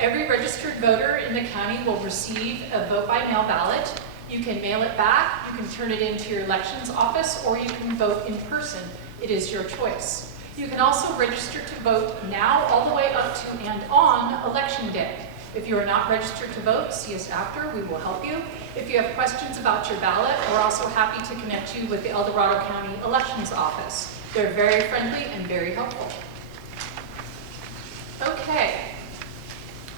Every registered voter in the county will receive a vote by mail ballot. You can mail it back, you can turn it into your elections office, or you can vote in person. It is your choice. You can also register to vote now all the way up to and on election day. If you are not registered to vote, see us after, we will help you. If you have questions about your ballot, we're also happy to connect you with the El Dorado County Elections Office. They're very friendly and very helpful. Okay.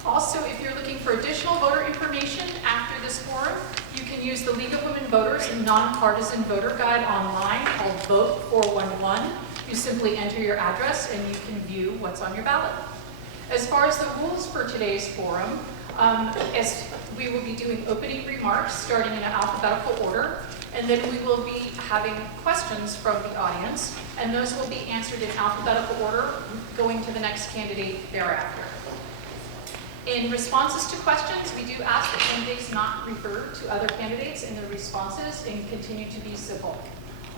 Also, if you're looking for additional voter information after this forum, you can use the League of Women Voters and Nonpartisan Voter Guide online called Vote 411. You simply enter your address and you can view what's on your ballot. As far as the rules for today's forum, as we will be doing opening remarks starting in alphabetical order, and then we will be having questions from the audience, and those will be answered in alphabetical order, going to the next candidate thereafter. In responses to questions, we do ask that candidates not refer to other candidates in their responses and continue to be civil.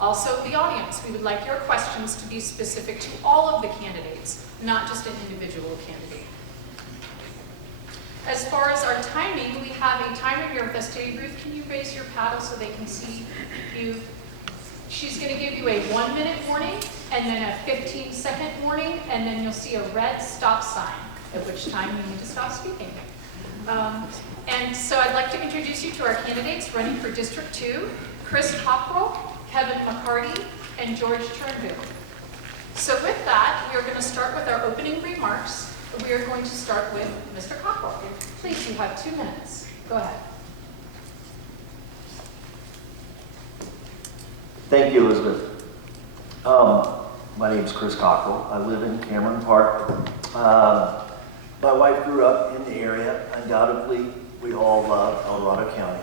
Also, the audience, we would like your questions to be specific to all of the candidates, not just an individual candidate. As far as our timing, we have a timer here with us today. Ruth, can you raise your paddle so they can see you? She's going to give you a 1-minute warning, and then a 15-second warning, and then you'll see a red stop sign, at which time you need to stop speaking. And so I'd like to introduce you to our candidates running for District 2, Chris Cockrell, Kevin McCarty, and George Turnbull. So with that, we are going to start with our opening remarks. We are going to start with Mr. Cockrell. Please, you have 2 minutes. Go ahead. Thank you, Elizabeth. My name is Chris Cockrell. I live in Cameron Park. My wife grew up in the area. Undoubtedly, we all love El Dorado County.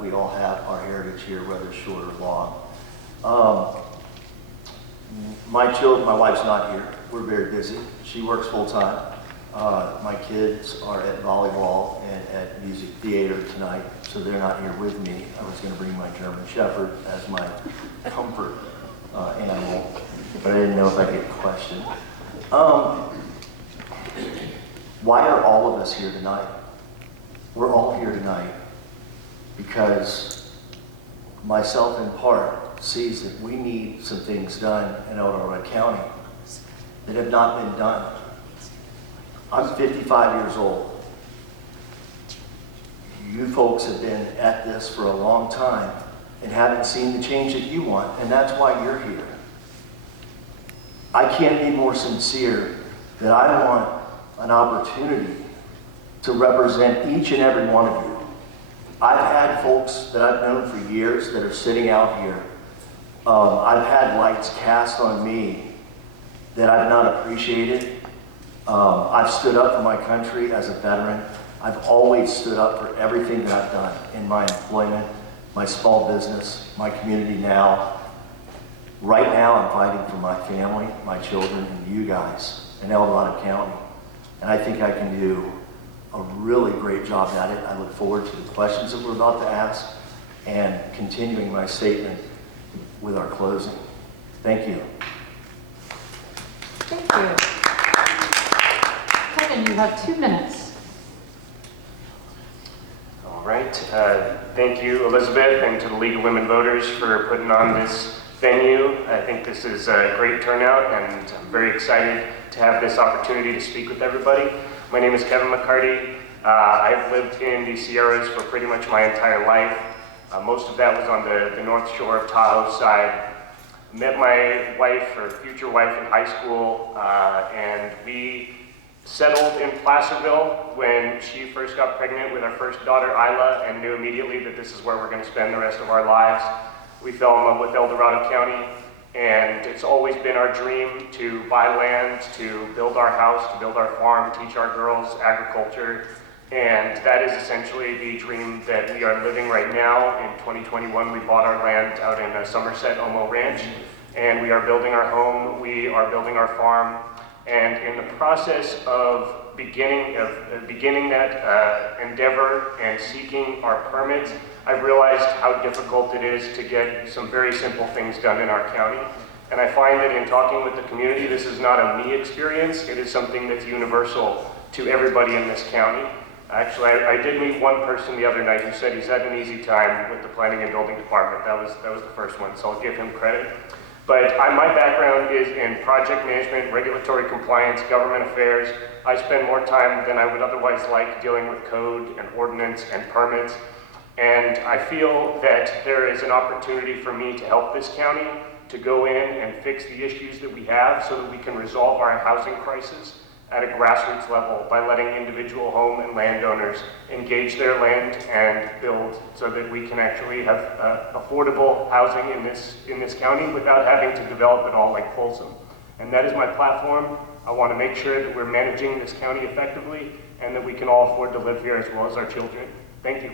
We all have our heritage here, whether short or long. My wife's not here. We're very busy. She works full-time. My kids are at volleyball and at music theater tonight, so they're not here with me. I was going to bring my German Shepherd as my comfort animal, but I didn't know if I'd get questioned. Why are all of us here tonight? We're all here tonight because myself in part sees that we need some things done in El Dorado County that have not been done. I'm 55 years old. You folks have been at this for a long time and haven't seen the change that you want, and that's why you're here. I can't be more sincere that I want an opportunity to represent each and every one of you. I've had folks that I've known for years that are sitting out here. I've had lights cast on me that I've not appreciated. I've stood up for my country as a veteran. I've always stood up for everything that I've done in my employment, my small business, my community now. Right now, I'm fighting for my family, my children, and you guys in El Dorado County. And I think I can do a really great job at it. I look forward to the questions that we're about to ask and continuing my statement with our closing. Thank you. Thank you. Kevin, you have 2 minutes. All right. Thank you, Elizabeth, and to the League of Women Voters for putting on this venue. I think this is a great turnout, and I'm very excited to have this opportunity to speak with everybody. My name is Kevin McCarty. I've lived in the Sierras for pretty much my entire life. Most of that was on the North Shore of Tahoe side. Met my wife, or future wife, in high school, and we settled in Placerville when she first got pregnant with our first daughter, Isla, and knew immediately that this is where we're going to spend the rest of our lives. We fell in love with El Dorado County, and it's always been our dream to buy land, to build our house, to build our farm, teach our girls agriculture, and that is essentially the dream that we are living right now. In 2021, we bought our land out in Somerset Omo Ranch, and we are building our home, we are building our farm, and in the process of beginning that endeavor and seeking our permits, I've realized how difficult it is to get some very simple things done in our county. And I find that in talking with the community, this is not a me experience, it is something that's universal to everybody in this county. Actually, I did meet one person the other night who said he's had an easy time with the planning and building department. That was the first one, so I'll give him credit. But my background is in project management, regulatory compliance, government affairs. I spend more time than I would otherwise like dealing with code and ordinance and permits. And I feel that there is an opportunity for me to help this county to go in and fix the issues that we have so that we can resolve our housing crisis at a grassroots level by letting individual home and landowners engage their land and build so that we can actually have affordable housing in this county without having to develop it all like Folsom. And that is my platform. I want to make sure that we're managing this county effectively and that we can all afford to live here as well as our children. Thank you.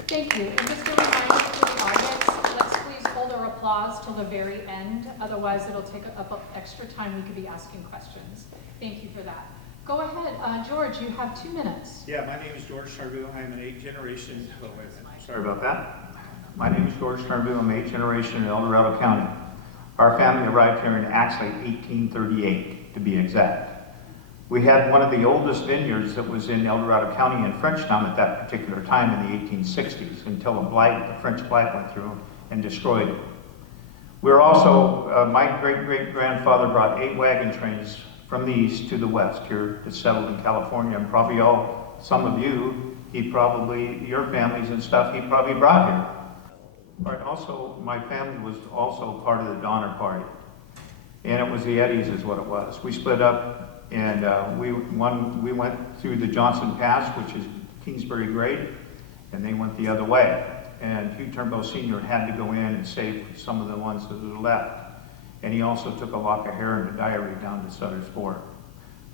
Thank you. And just a reminder to the audience, let's please hold our applause till the very end. Otherwise, it'll take up extra time. We could be asking questions. Thank you for that. Go ahead. George, you have 2 minutes. Yeah, my name is George Tarbu. I'm an 8th generation, sorry about that. My name is George Tarbu. I'm 8th generation in El Dorado County. Our family arrived here in actually 1838, to be exact. We had one of the oldest vineyards that was in El Dorado County in Frenchtown at that particular time in the 1860s until the French blight went through and destroyed it. We were also, my great-great-grandfather brought 8 wagon trains from the east to the west here to settle in California, and probably some of you, your families and stuff, he probably brought here. But also, my family was also part of the Donner Party, and it was the Eddies is what it was. We split up, and we went through the Johnson Pass, which is Kingsbury grade, and they went the other way. And Hugh Turnbow Sr. had to go in and save some of the ones that were left. And he also took a lock of hair and a diary down to Sutter's Fort.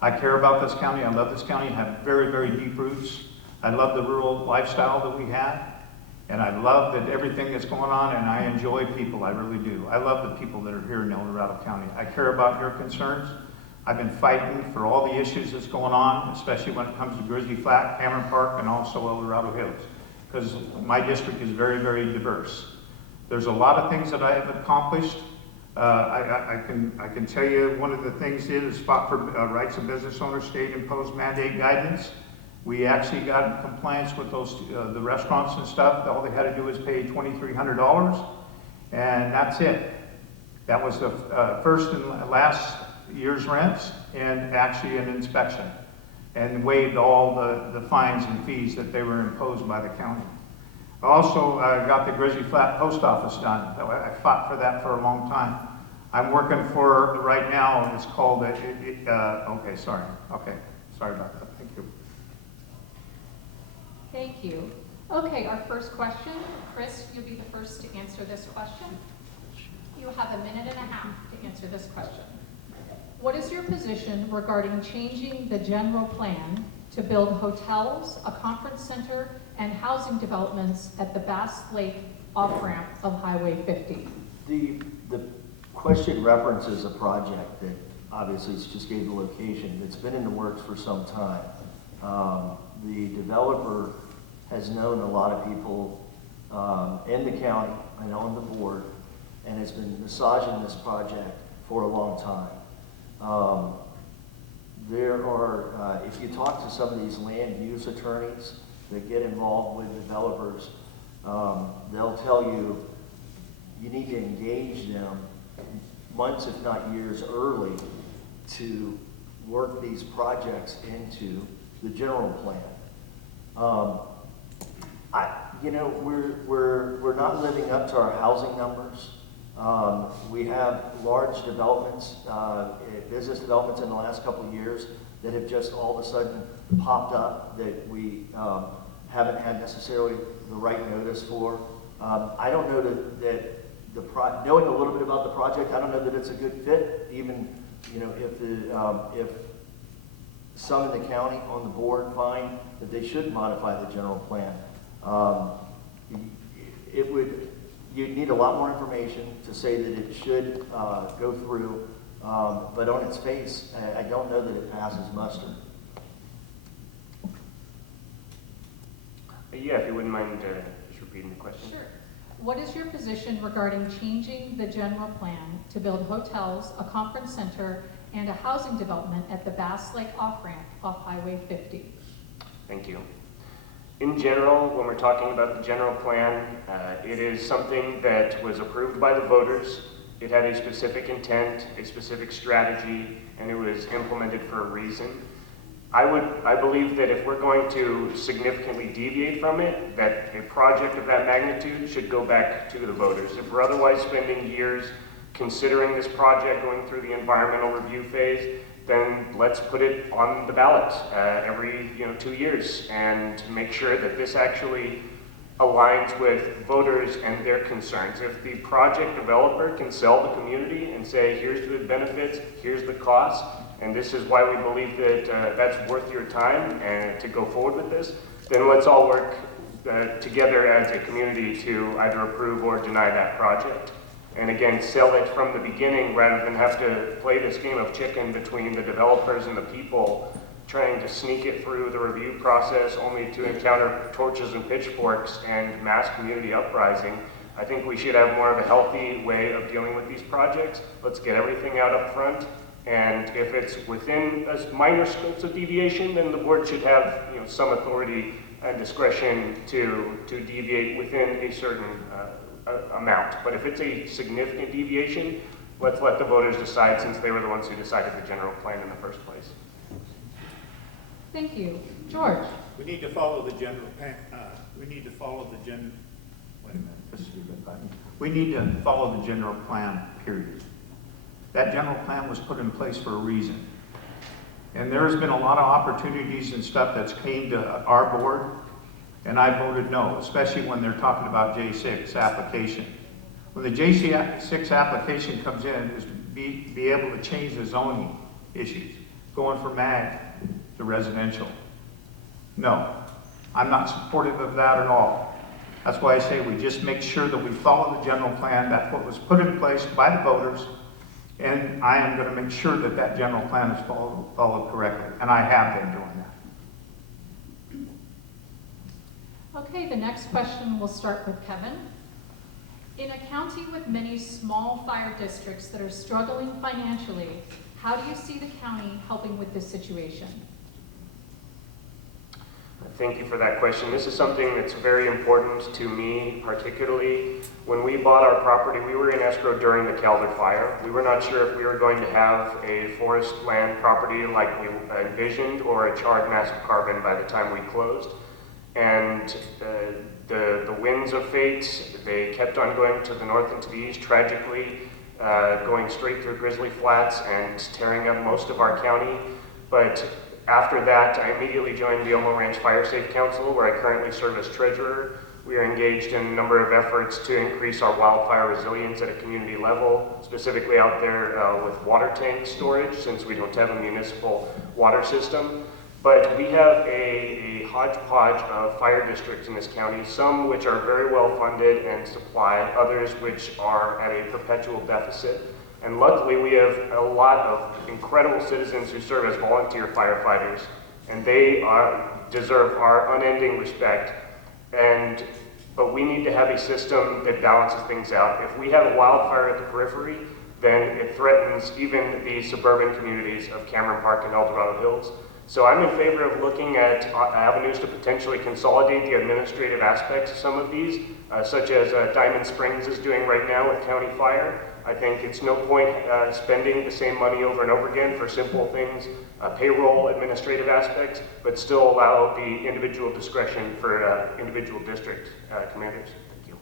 I care about this county. I love this county. I have very, very deep roots. I love the rural lifestyle that we have. And I love that everything that's going on, and I enjoy people. I really do. I love the people that are here in El Dorado County. I care about your concerns. I've been fighting for all the issues that's going on, especially when it comes to Grizzly Flat, Cameron Park, and also El Dorado Hills, because my district is very, very diverse. There's a lot of things that I have accomplished. I can tell you one of the things is fought for rights of business owners, state imposed mandate guidance. We actually got in compliance with those the restaurants and stuff. All they had to do was pay $2,300, and that's it. That was the first and last year's rents, and actually an inspection, and waived all the fines and fees that they were imposed by the county. I also got the Grizzly Flat post office done. I fought for that for a long time. I'm working for, right now, it's called, okay, sorry about that, thank you. Thank you. Okay, our first question. Chris, you'll be the first to answer this question. You have 1.5 minutes to answer this question. What is your position regarding changing the general plan to build hotels, a conference center, and housing developments at the Bass Lake off-ramp of Highway 50? The question references a project that obviously just gave the location. It's been in the works for some time. The developer has known a lot of people in the county and on the board, and has been massaging this project for a long time. There are, if you talk to some of these land use attorneys that get involved with developers, they'll tell you you need to engage them months, if not years early, to work these projects into the general plan. We're not living up to our housing numbers. We have large developments, business developments in the last couple of years that have just all of a sudden popped up that we haven't had necessarily the right notice for. I don't know that knowing a little bit about the project, I don't know that it's a good fit, even if some in the county on the board find that they should modify the general plan. You'd need a lot more information to say that it should go through, but on its face, I don't know that it passes muster. Yeah, if you wouldn't mind just repeating the question. Sure. What is your position regarding changing the general plan to build hotels, a conference center, and a housing development at the Bass Lake off-ramp off Highway 50. Thank you. In general, when we're talking about the general plan, it is something that was approved by the voters. It had a specific intent, a specific strategy, and it was implemented for a reason. I believe that if we're going to significantly deviate from it, that a project of that magnitude should go back to the voters. If we're otherwise spending years considering this project, going through the environmental review phase, then let's put it on the ballot every 2 years and make sure that this actually aligns with voters and their concerns. If the project developer can sell the community and say, here's the benefits, here's the cost, and this is why we believe that that's worth your time and to go forward with this, then let's all work together as a community to either approve or deny that project. And again, sell it from the beginning rather than have to play this game of chicken between the developers and the people, trying to sneak it through the review process only to encounter torches and pitchforks and mass community uprising. I think we should have more of a healthy way of dealing with these projects. Let's get everything out up front. And if it's within minor scopes of deviation, then the board should have some authority and discretion to deviate within a certain amount. But if it's a significant deviation, let's let the voters decide, since they were the ones who decided the general plan in the first place. Thank you. George? We need to follow the general plan. We need to follow the wait a minute, this is a good button. We need to follow the general plan, period. That general plan was put in place for a reason. And there's been a lot of opportunities and stuff that's came to our board, and I voted no, especially when they're talking about J6 application. When the J6 application comes in, is to be able to change the zoning issues, going from ag to residential. No, I'm not supportive of that at all. That's why I say we just make sure that we follow the general plan. That's what was put in place by the voters, and I am going to make sure that that general plan is followed correctly, and I have been doing that. Okay, the next question will start with Kevin. In a county with many small fire districts that are struggling financially, how do you see the county helping with this situation? Thank you for that question. This is something that's very important to me, particularly when we bought our property. We were in escrow during the Calvert fire. We were not sure if we were going to have a forest land property like we envisioned or a charred mass of carbon by the time we closed. And the winds of fate, they kept on going to the north and to the east, tragically going straight through Grizzly Flats and tearing up most of our county. But after that, I immediately joined the Elmo Ranch Fire Safe Council, where I currently serve as treasurer. We are engaged in a number of efforts to increase our wildfire resilience at a community level, specifically out there with water tank storage, since we don't have a municipal water system. But we have a hodgepodge of fire districts in this county, some which are very well funded and supplied, others which are at a perpetual deficit. And luckily, we have a lot of incredible citizens who serve as volunteer firefighters, and they deserve our unending respect. But we need to have a system that balances things out. If we have a wildfire at the periphery, then it threatens even the suburban communities of Cameron Park and El Dorado Hills. So I'm in favor of looking at avenues to potentially consolidate the administrative aspects of some of these, such as Diamond Springs is doing right now with County Fire. I think it's no point spending the same money over and over again for simple things, payroll, administrative aspects, but still allow the individual discretion for individual district commanders. Thank you.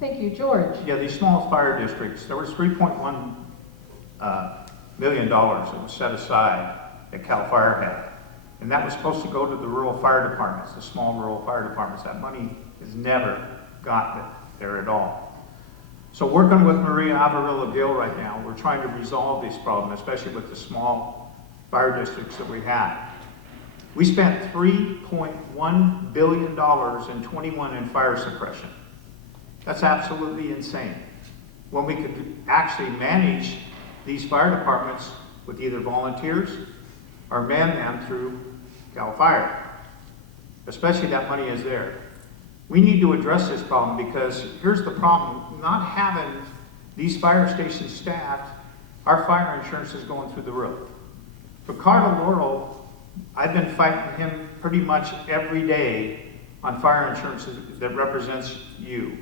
Thank you. George? Yeah, these small fire districts, there was $3.1 million that was set aside that CAL FIRE had. And that was supposed to go to the rural fire departments, the small rural fire departments. That money has never gotten there at all. So working with Maria Avarilla Gill right now, we're trying to resolve this problem, especially with the small fire districts that we have. We spent $3.1 billion in 21 in fire suppression. That's absolutely insane. When we could actually manage these fire departments with either volunteers or man them through CAL FIRE, especially that money is there. We need to address this problem because here's the problem. Not having these fire stations staffed our fire insurance is going through the roof. Ricardo Laurel, I've been fighting him pretty much every day on fire insurance that represents you.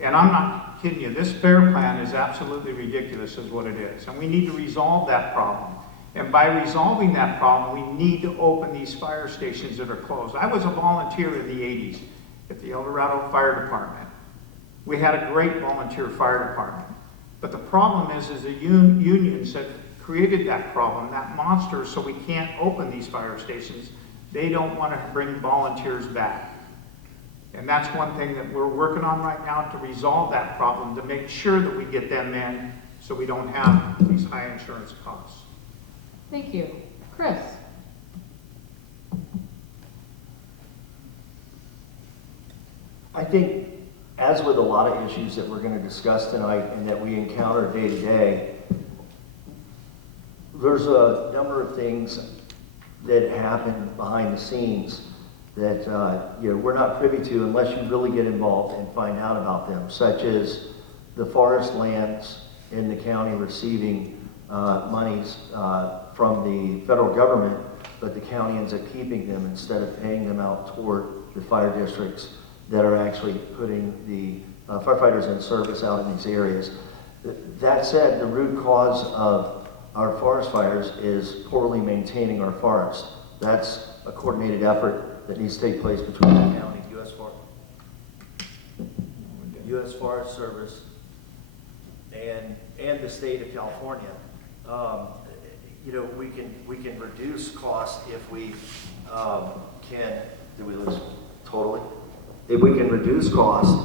And I'm not kidding you, this fare plan is absolutely ridiculous is what it is. And we need to resolve that problem. And by resolving that problem, we need to open these fire stations that are closed. I was a volunteer in the 80s at the El Dorado Fire Department. We had a great volunteer fire department. But the problem is the unions that created that problem, that monster, so we can't open these fire stations. They don't want to bring volunteers back. And that's one thing that we're working on right now to resolve that problem, to make sure that we get them in so we don't have these high insurance costs. Thank you. Chris? I think, as with a lot of issues that we're going to discuss tonight and that we encounter day to day, there's a number of things that happen behind the scenes that we're not privy to unless you really get involved and find out about them, such as the forest lands in the county receiving monies from the federal government, but the county ends up keeping them instead of paying them out toward the fire districts that are actually putting the firefighters in service out in these areas. That said, the root cause of our forest fires is poorly maintaining our forests. That's a coordinated effort that needs to take place between the county, U.S. Forest Service, and the state of California. We can reduce costs if we can. Did we lose totally? If we can reduce costs,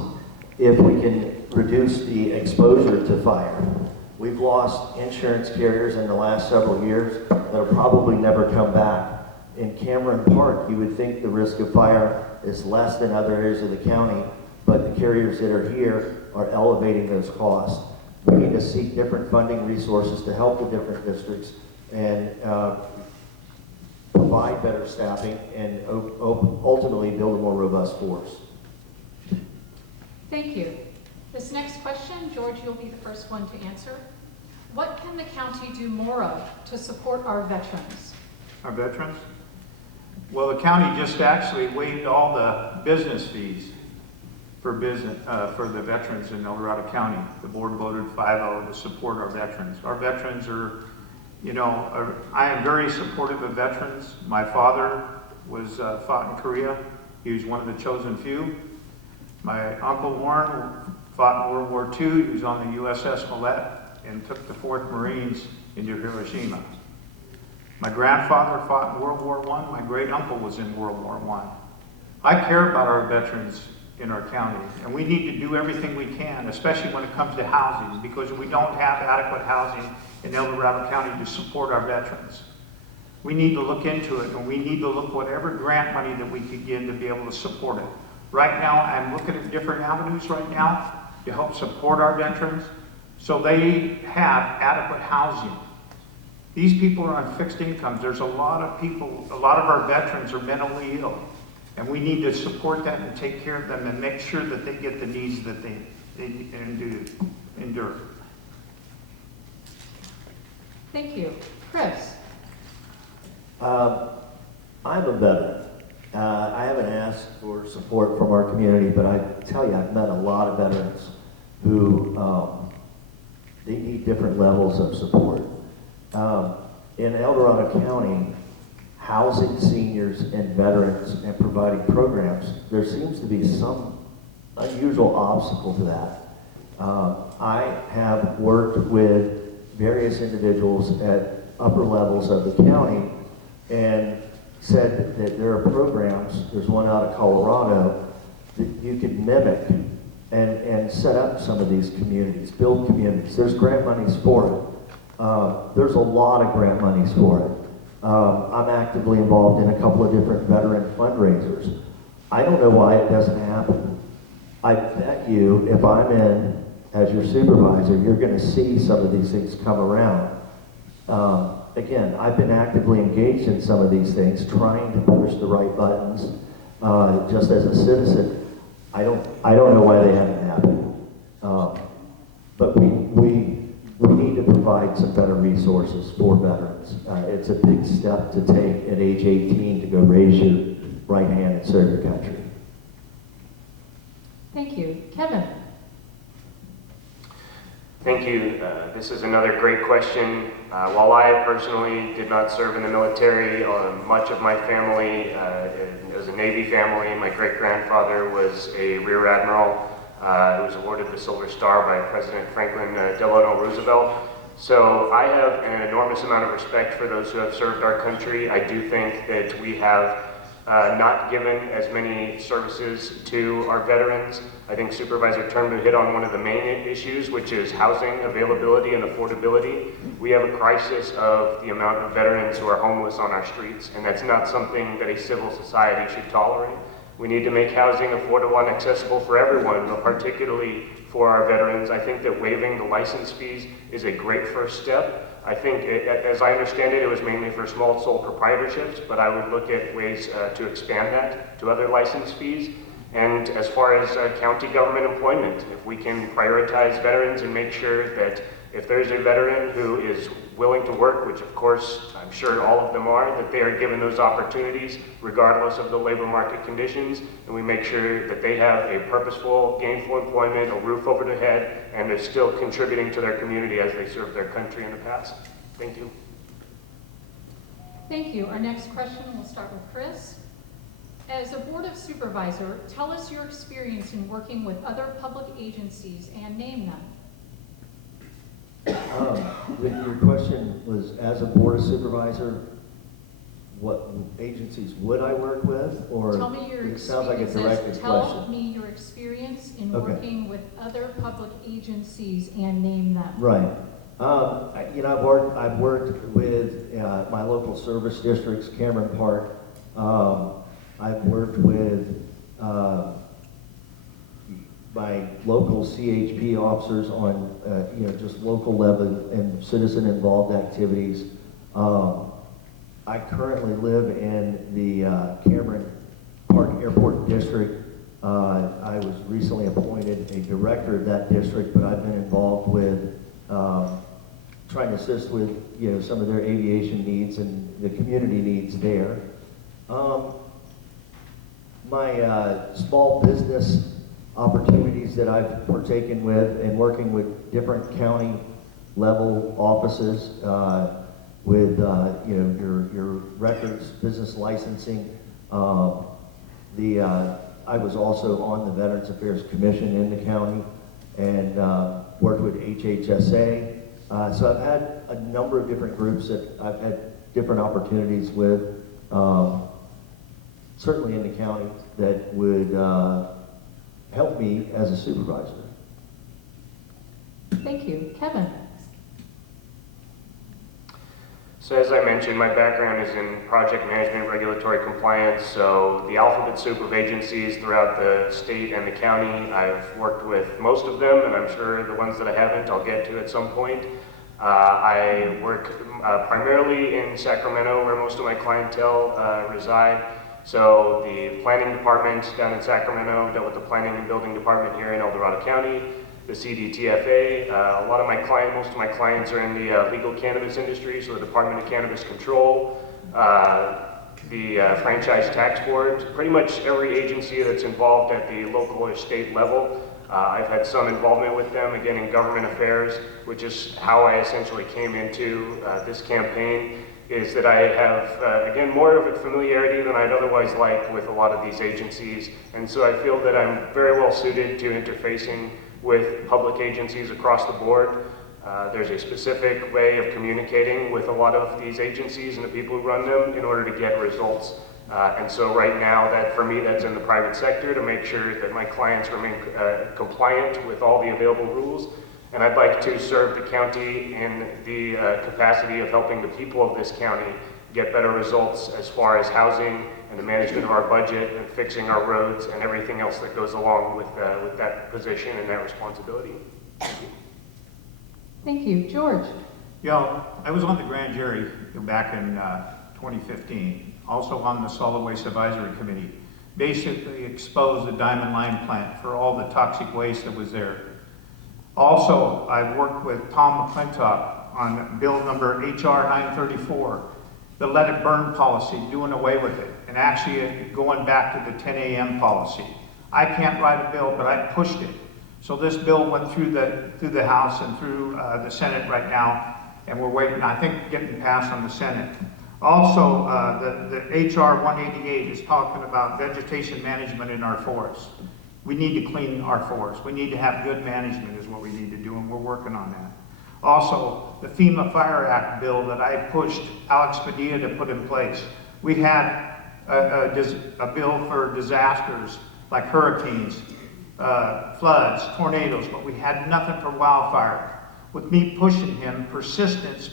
if we can reduce the exposure to fire. We've lost insurance carriers in the last several years that'll probably never come back. In Cameron Park, you would think the risk of fire is less than other areas of the county, but the carriers that are here are elevating those costs. We need to seek different funding resources to help the different districts and provide better staffing and ultimately build a more robust force. Thank you. This next question, George, you'll be the first one to answer. What can the county do more of to support our veterans? Our veterans? Well, the county just actually waived all the business fees for the veterans in El Dorado County. The board voted 5-0 to support our veterans. Our veterans are, I am very supportive of veterans. My father was fought in Korea. He was one of the chosen few. My Uncle Warren fought in World War II. He was on the USS Millette and took the 4th Marines into Hiroshima. My grandfather fought in World War I. My great uncle was in World War I. I care about our veterans in our county, and we need to do everything we can, especially when it comes to housing, because we don't have adequate housing in El Dorado County to support our veterans. We need to look into it, and we need to look whatever grant money that we could get to be able to support it. Right now, I'm looking at different avenues right now to help support our veterans so they have adequate housing. These people are on fixed incomes. There's a lot of people, a lot of our veterans are mentally ill, and we need to support them and take care of them and make sure that they get the needs that they endure. Thank you. Chris? I'm a veteran. I haven't asked for support from our community, but I tell you, I've met a lot of veterans who they need different levels of support. In El Dorado County, housing seniors and veterans and providing programs, there seems to be some unusual obstacle to that. I have worked with various individuals at upper levels of the county and said that there are programs, there's one out of Colorado, that you could mimic and set up some of these communities, build communities. There's grant monies for it. There's a lot of grant monies for it. I'm actively involved in a couple of different veteran fundraisers. I don't know why it doesn't happen. I bet you if I'm in as your supervisor, you're going to see some of these things come around. Again, I've been actively engaged in some of these things, trying to push the right buttons. Just as a citizen, I don't know why they haven't happened. But we we need to provide some better resources for veterans. It's a big step to take at age 18 to go raise your right hand and serve your country. Thank you. Kevin? Thank you. This is another great question. While I personally did not serve in the military, much of my family is a Navy family. My great-grandfather was a Rear Admiral who was awarded the Silver Star by President Franklin Delano Roosevelt. So I have an enormous amount of respect for those who have served our country. I do think that we have not given as many services to our veterans. I think Supervisor Turnbull hit on one of the main issues, which is housing availability and affordability. We have a crisis of the amount of veterans who are homeless on our streets, and that's not something that a civil society should tolerate. We need to make housing affordable and accessible for everyone, but particularly for our veterans. I think that waiving the license fees is a great first step. I think, as I understand it, it was mainly for small sole proprietorships, but I would look at ways to expand that to other license fees. And as far as county government employment, if we can prioritize veterans and make sure that if there's a veteran who is willing to work, which of course I'm sure all of them are, that they are given those opportunities regardless of the labor market conditions, and we make sure that they have a purposeful, gainful employment, a roof over their head, and they're still contributing to their community as they served their country in the past. Thank you. Thank you. Our next question will start with Chris. As a Board of Supervisor, tell us your experience in working with other public agencies and name them. Your question was, as a Board of Supervisor, what agencies would I work with? Or Tell me your it sounds like a experiences. directed Tell question. me your experience in Okay. working with other public agencies and name them. Right. I've worked with my local service districts, Cameron Park. I've worked with my local CHP officers on, just local level and citizen-involved activities. I currently live in the Cameron Park Airport District. I was recently appointed a director of that district, but I've been involved with trying to assist with, some of their aviation needs and the community needs there. My small business opportunities that I've partaken with and working with different county level offices with your records, business licensing. I was also on the Veterans Affairs Commission in the county and worked with HHSA. So I've had a number of different groups that I've had different opportunities with, certainly in the county, that would help me as a supervisor. Thank you. Kevin? So as I mentioned, my background is in project management, regulatory compliance, so the alphabet soup of agencies throughout the state and the county. I've worked with most of them, and I'm sure the ones that I haven't, I'll get to at some point. I work primarily in Sacramento, where most of my clientele reside. So the planning department down in Sacramento dealt with the planning and building department here in El Dorado County. The CDTFA, most of my clients are in the legal cannabis industry, so the Department of Cannabis Control, the Franchise Tax Board, pretty much every agency that's involved at the local or state level. I've had some involvement with them, again, in government affairs, which is how I essentially came into this campaign, is that I have, again, more of a familiarity than I'd otherwise like with a lot of these agencies. And so I feel that I'm very well suited to interfacing with public agencies across the board. There's a specific way of communicating with a lot of these agencies and the people who run them in order to get results. And so right now, that for me, that's in the private sector to make sure that my clients remain compliant with all the available rules. And I'd like to serve the county in the capacity of helping the people of this county get better results as far as housing and the management of our budget and fixing our roads and everything else that goes along with that position and that responsibility. Thank you. Thank you. George? I was on the grand jury back in 2015, also on the Solid Waste Advisory Committee. Basically exposed the Diamond Line plant for all the toxic waste that was there. Also, I've worked with Tom McClintock on bill number HR 934, the let it burn policy, doing away with it, and actually going back to the 10 a.m. policy. I can't write a bill, but I pushed it. So this bill went through the House and through the Senate right now, and we're waiting, I think, getting passed on the Senate. Also, the HR 188 is talking about vegetation management in our forests. We need to clean our forests. We need to have good management is what we need to do, and we're working on that. Also, the FEMA Fire Act bill that I pushed Alex Padilla to put in place. We had a bill for disasters like hurricanes, floods, tornadoes, but we had nothing for wildfire. With me pushing him, persistence,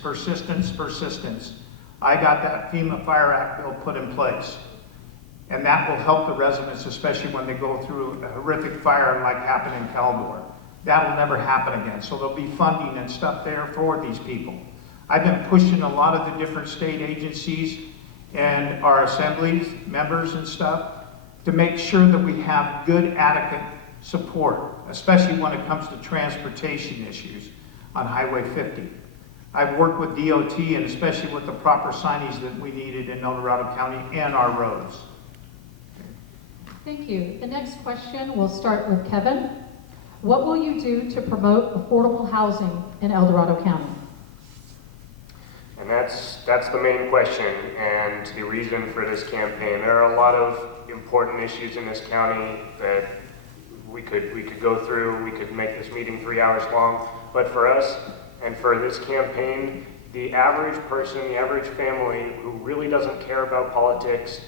I got that FEMA Fire Act bill put in place. And that will help the residents, especially when they go through a horrific fire like happened in Caldor. That will never happen again. So there'll be funding and stuff there for these people. I've been pushing a lot of the different state agencies and our assemblies, members and stuff, to make sure that we have good, adequate support, especially when it comes to transportation issues on Highway 50. I've worked with DOT and especially with the proper signage that we needed in El Dorado County and our roads. Thank you. The next question will start with Kevin. What will you do to promote affordable housing in El Dorado County? And that's the main question and the reason for this campaign. There are a lot of important issues in this county that we could go through. We could make this meeting 3 hours long. But for us and for this campaign, the average person, the average family who really doesn't care about politics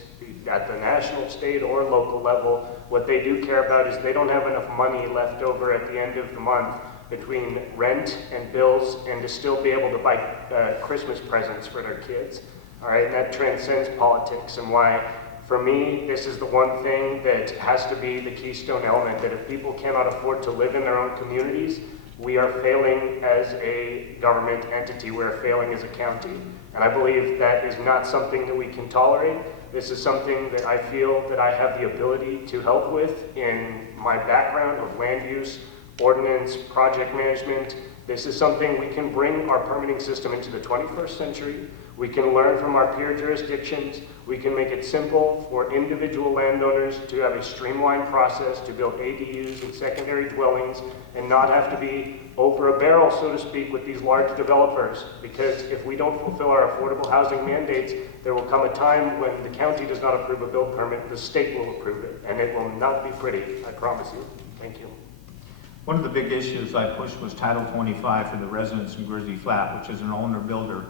at the national, state, or local level, what they do care about is they don't have enough money left over at the end of the month between rent and bills and to still be able to buy Christmas presents for their kids. All right, and that transcends politics, and why, for me, this is the one thing that has to be the keystone element, that if people cannot afford to live in their own communities, we are failing as a government entity, we are failing as a county. And I believe that is not something that we can tolerate. This is something that I feel that I have the ability to help with in my background of land use, ordinance, project management. This is something we can bring our permitting system into the 21st century. We can learn from our peer jurisdictions. We can make it simple for individual landowners to have a streamlined process to build ADUs and secondary dwellings and not have to be over a barrel, so to speak, with these large developers. Because if we don't fulfill our affordable housing mandates, there will come a time when the county does not approve a build permit, the state will approve it, and it will not be pretty, I promise you. Thank you. One of the big issues I pushed was Title 25 for the residents in Grizzly Flat, which is an owner-builder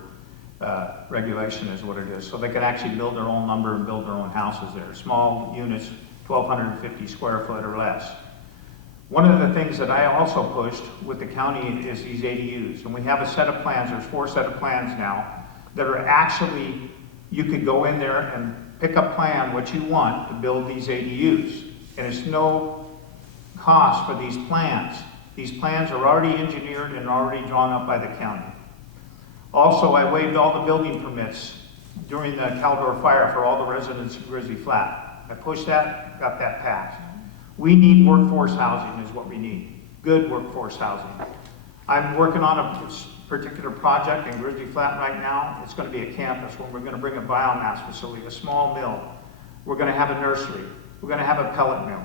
regulation is what it is. So they can actually build their own lumber and build their own houses there. Small units, 1,250 square foot or less. One of the things that I also pushed with the county is these ADUs. And we have a set of plans, there's 4 set of plans now, that are actually, you could go in there and pick a plan what you want to build these ADUs. And it's no cost for these plans. These plans are already engineered and already drawn up by the county. Also, I waived all the building permits during the Caldor fire for all the residents of Grizzly Flat. I pushed that, got that passed. We need workforce housing is what we need. Good workforce housing. I'm working on a particular project in Grizzly Flat right now. It's going to be a campus where we're going to bring a biomass facility, a small mill. We're going to have a nursery. We're going to have a pellet mill.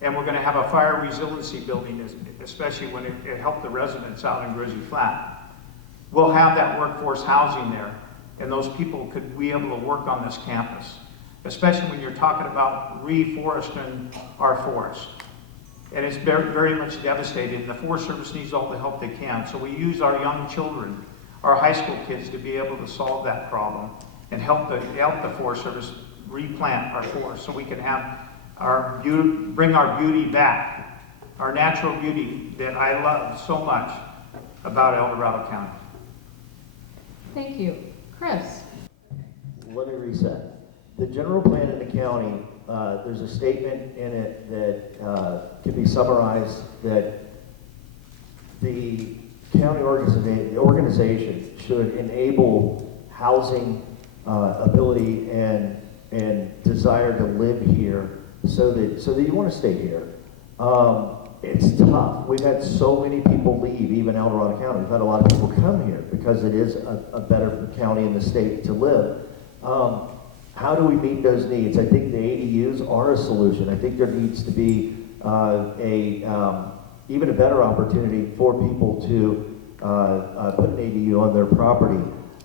And we're going to have a fire resiliency building, especially when it helped the residents out in Grizzly Flat. We'll have that workforce housing there, and those people could be able to work on this campus, especially when you're talking about reforesting our forest. And it's very, very much devastated, and the Forest Service needs all the help they can. So we use our young children, our high school kids, to be able to solve that problem and help the Forest Service replant our forest so we can have our bring our beauty back, our natural beauty that I love so much about El Dorado County. Thank you. Chris? Let me reset. The general plan in the county, there's a statement in it that can be summarized that the county organization should enable housing ability and desire to live here so that you want to stay here. It's tough. We've had so many people leave, even El Dorado County. We've had a lot of people come here because it is a better county in the state to live. How do we meet those needs? I think the ADUs are a solution. I think there needs to be even a better opportunity for people to put an ADU on their property.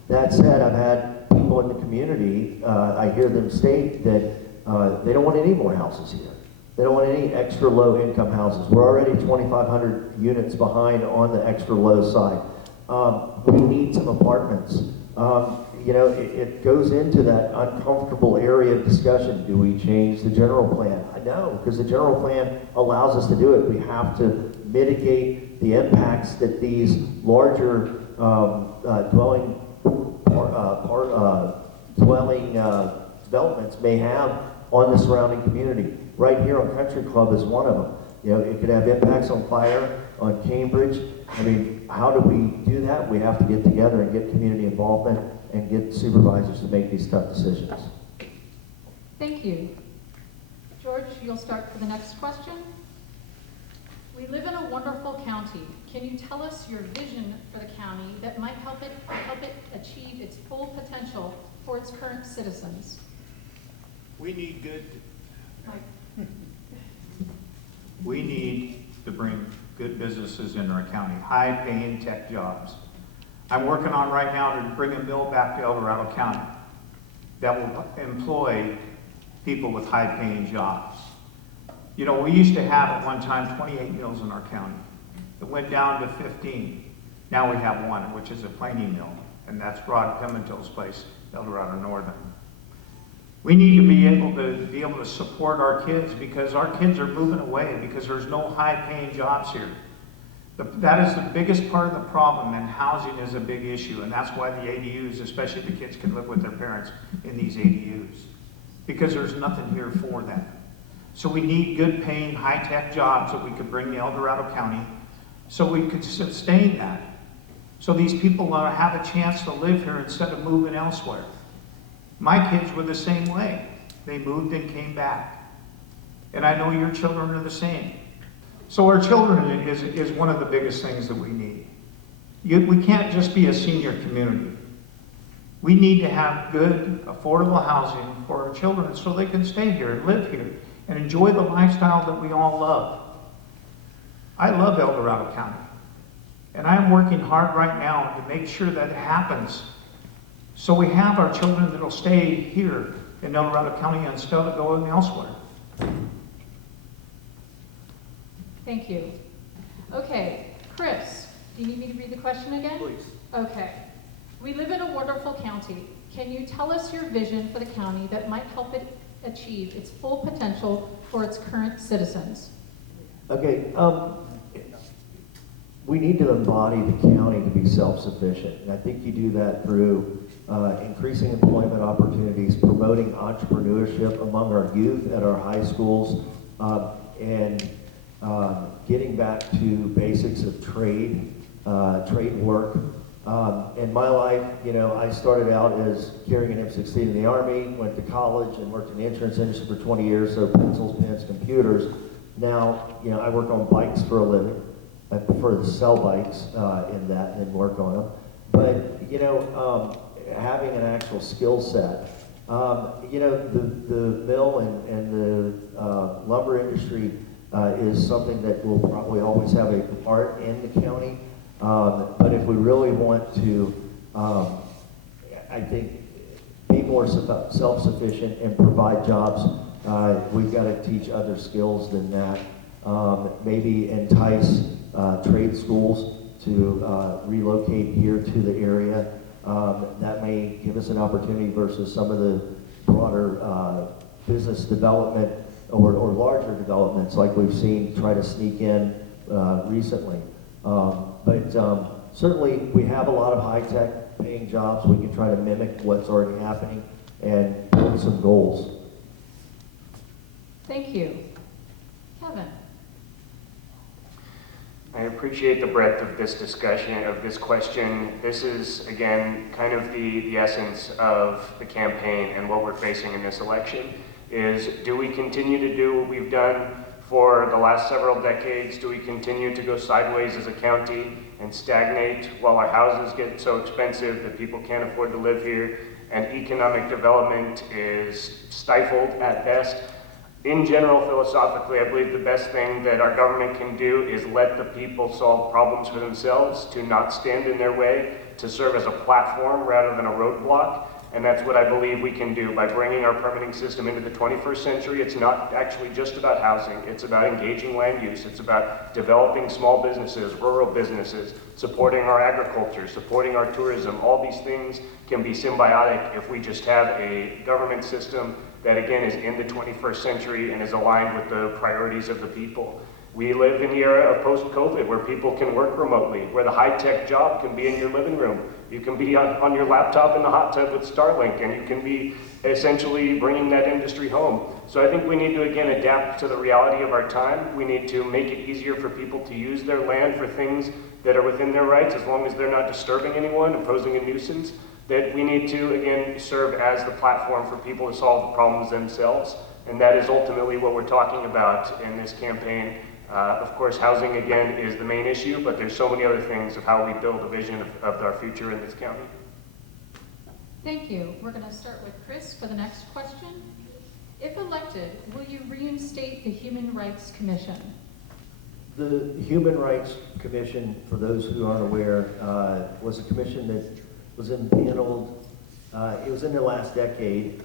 That said, I've had people in the community, I hear them state that they don't want any more houses here. They don't want any extra low income houses. We're already 2,500 units behind on the extra low side. We need some apartments. You know, it goes into that uncomfortable area of discussion. Do we change the general plan? I know, because the general plan allows us to do it. We have to mitigate the impacts that these larger dwelling developments may have on the surrounding community. Right here on Country Club is one of them. You know, it could have impacts on fire, on Cambridge. I mean, how do we do that? We have to get together and get community involvement and get supervisors to make these tough decisions. Thank you. George, you'll start for the next question. We live in a wonderful county. Can you tell us your vision for the county that might help it achieve its full potential for its current citizens? We need good. Mike. We need to bring good businesses into our county, high-paying tech jobs. I'm working on right now to bring a mill back to El Dorado County that will employ people with high-paying jobs. You know, we used to have at one time 28 mills in our county. It went down to 15. Now we have one, which is a planing mill, and that's Rod Pimentel's place, El Dorado Northern. We need to be able to support our kids because our kids are moving away because there's no high-paying jobs here. That is the biggest part of the problem, and housing is a big issue, and that's why the ADUs, especially the kids, can live with their parents in these ADUs because there's nothing here for them. So we need good-paying, high-tech jobs that we could bring to El Dorado County so we could sustain that. So these people have a chance to live here instead of moving elsewhere. My kids were the same way. They moved and came back. And I know your children are the same. So our children is one of the biggest things that we need. We can't just be a senior community. We need to have good, affordable housing for our children so they can stay here and live here and enjoy the lifestyle that we all love. I love El Dorado County. And I'm working hard right now to make sure that it happens. So we have our children that'll stay here in El Dorado County instead of going elsewhere. Thank you. Okay, Chris, do you need me to read the question again? Please. Okay. We live in a wonderful county. Can you tell us your vision for the county that might help it achieve its full potential for its current citizens? Okay, we need to embody the county to be self-sufficient. And I think you do that through increasing employment opportunities, promoting entrepreneurship among our youth at our high schools, and getting back to basics of trade work. In my life, you know, I started out as carrying an M16 in the Army, went to college and worked in the insurance industry for 20 years, so pencils, pens, computers. Now, you know, I work on bikes for a living. I prefer to sell bikes in that and work on them. But, you know, having an actual skill set. You know, the mill and the lumber industry is something that will probably always have a part in the county. But if we really want to, I think, be more self-sufficient and provide jobs, we've got to teach other skills than that. Maybe entice trade schools to relocate here to the area. That may give us an opportunity versus some of the broader business development or larger developments like we've seen try to sneak in recently. But certainly we have a lot of high-tech paying jobs. We can try to mimic what's already happening and build some goals. Thank you. Kevin. I appreciate the breadth of this discussion, of this question. This is, again, kind of the essence of the campaign and what we're facing in this election is, do we continue to do what we've done for the last several decades, do we continue to go sideways as a county and stagnate while our houses get so expensive that people can't afford to live here and economic development is stifled at best? In general, philosophically, I believe the best thing that our government can do is let the people solve problems for themselves, to not stand in their way, to serve as a platform rather than a roadblock. And that's what I believe we can do by bringing our permitting system into the 21st century. It's not actually just about housing. It's about engaging land use. It's about developing small businesses, rural businesses, supporting our agriculture, supporting our tourism. All these things can be symbiotic if we just have a government system that, again, is in the 21st century and is aligned with the priorities of the people. We live in the era of post-COVID where people can work remotely, where the high-tech job can be in your living room. You can be on your laptop in the hot tub with Starlink, and you can be essentially bringing that industry home. So I think we need to, again, adapt to the reality of our time. We need to make it easier for people to use their land for things that are within their rights, as long as they're not disturbing anyone and posing a nuisance. That we need to, again, serve as the platform for people to solve the problems themselves. And that is ultimately what we're talking about in this campaign. Of course, housing, again, is the main issue, but there's so many other things of how we build a vision of our future in this county. Thank you. We're going to start with Chris for the next question. If elected, will you reinstate the Human Rights Commission? The Human Rights Commission, for those who aren't aware, was a commission that was impaneled, it was in the last decade.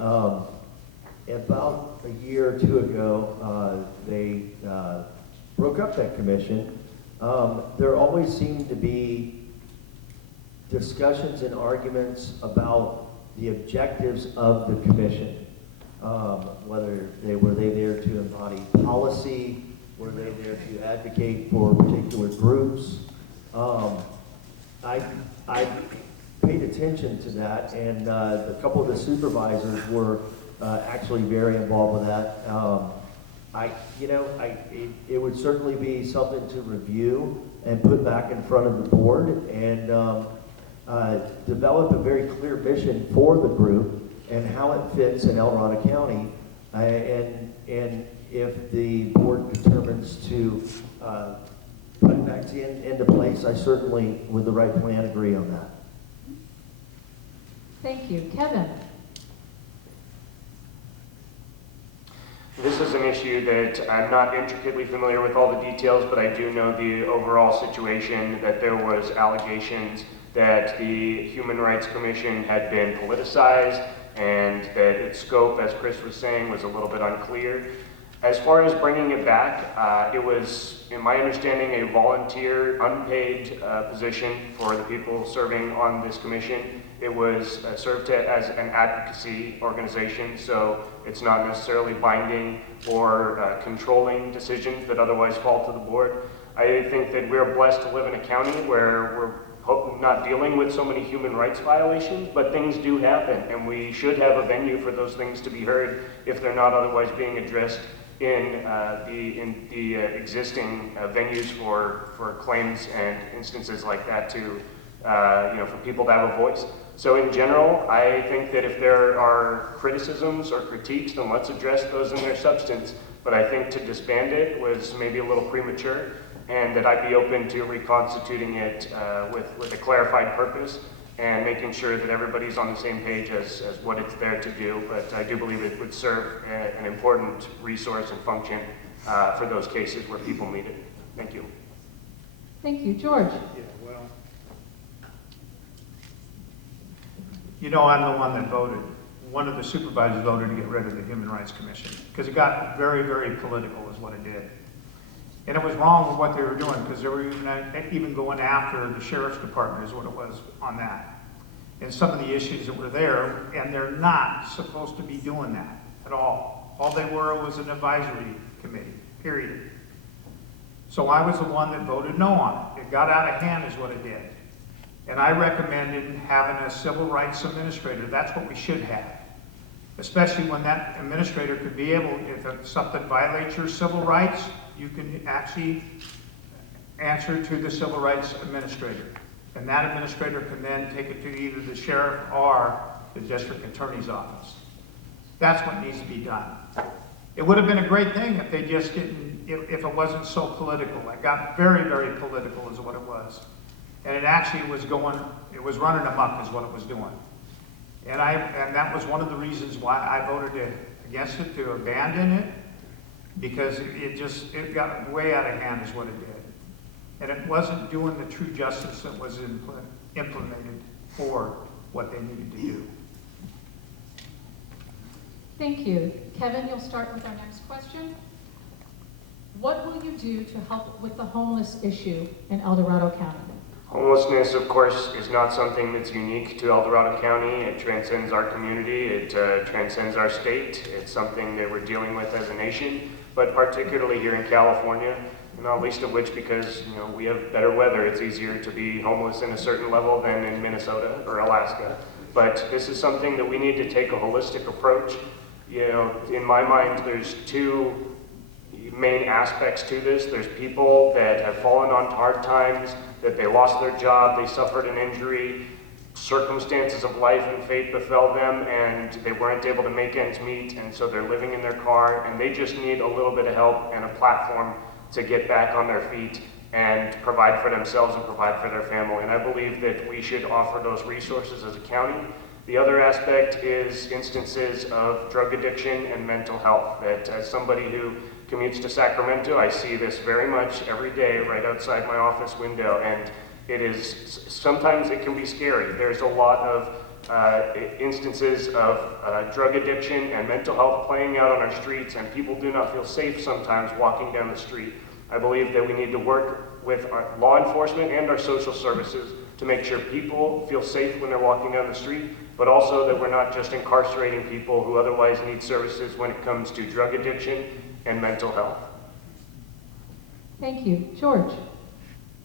About a year or two ago, they broke up that commission. There always seemed to be discussions and arguments about the objectives of the commission. Whether were they there to embody policy, were they there to advocate for particular groups? I paid attention to that, and a couple of the supervisors were actually very involved with that. It would certainly be something to review and put back in front of the board and develop a very clear mission for the group and how it fits in El Dorado County. And if the board determines to put it back into place, I certainly, with the right plan, agree on that. Thank you. Kevin? This is an issue that I'm not intricately familiar with all the details, but I do know the overall situation, that there was allegations that the Human Rights Commission had been politicized and that its scope, as Chris was saying, was a little bit unclear. As far as bringing it back, it was, in my understanding, a volunteer, unpaid position for the people serving on this commission. It was served as an advocacy organization, so it's not necessarily binding or controlling decisions that otherwise fall to the board. I think that we're blessed to live in a county where we're not dealing with so many human rights violations, but things do happen, and we should have a venue for those things to be heard if they're not otherwise being addressed in the existing venues for claims and instances like that to for people to have a voice. So in general, I think that if there are criticisms or critiques, then let's address those in their substance. But I think to disband it was maybe a little premature, and that I'd be open to reconstituting it with a clarified purpose and making sure that everybody's on the same page as what it's there to do. But I do believe it would serve an important resource and function for those cases where people need it. Thank you. Thank you. George? Yeah, well, I'm the one that voted. One of the supervisors voted to get rid of the Human Rights Commission because it got very, very political is what it did. And it was wrong with what they were doing because they were even going after the sheriff's department is what it was on that. And some of the issues that were there, and they're not supposed to be doing that at all. All they were was an advisory committee, period. So I was the one that voted no on it. It got out of hand is what it did. And I recommended having a civil rights administrator. That's what we should have. Especially when that administrator could be able, if something violates your civil rights, you can actually answer to the civil rights administrator. And that administrator can then take it to either the sheriff or the district attorney's office. That's what needs to be done. It would have been a great thing if they just didn't, if it wasn't so political. It got very, very political is what it was. And it actually was it was running amok is what it was doing. And that was one of the reasons why I voted against it, to abandon it, because it got way out of hand is what it did. And it wasn't doing the true justice that was implemented for what they needed to do. Thank you. Kevin, you'll start with our next question. What will you do to help with the homeless issue in El Dorado County? Homelessness, of course, is not something that's unique to El Dorado County. It transcends our community. It transcends our state. It's something that we're dealing with as a nation, but particularly here in California, not least of which because we have better weather. It's easier to be homeless in a certain level than in Minnesota or Alaska. But this is something that we need to take a holistic approach. In my mind, there's two main aspects to this. There's people that have fallen on hard times, that they lost their job, they suffered an injury, circumstances of life and fate befell them, and they weren't able to make ends meet, and so they're living in their car, and they just need a little bit of help and a platform to get back on their feet and provide for themselves and provide for their family. And I believe that we should offer those resources as a county. The other aspect is instances of drug addiction and mental health, that as somebody who commutes to Sacramento, I see this very much every day right outside my office window, and sometimes it can be scary. There's a lot of instances of drug addiction and mental health playing out on our streets, and people do not feel safe sometimes walking down the street. I believe that we need to work with our law enforcement and our social services to make sure people feel safe when they're walking down the street, but also that we're not just incarcerating people who otherwise need services when it comes to drug addiction and mental health. Thank you. George?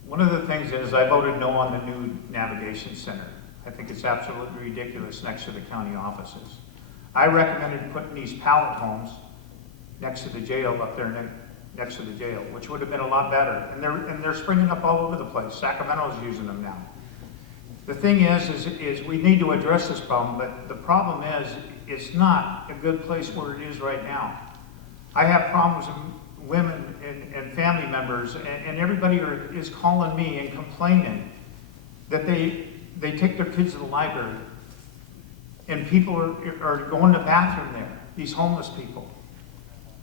One of the things is I voted no on the new navigation center. I think it's absolutely ridiculous next to the county offices. I recommended putting these pallet homes next to the jail, up there next to the jail, which would have been a lot better. And they're springing up all over the place. Sacramento's using them now. The thing is we need to address this problem, but the problem is it's not a good place where it is right now. I have problems with women and family members, and everybody is calling me and complaining that they take their kids to the library, and people are going to the bathroom there, these homeless people.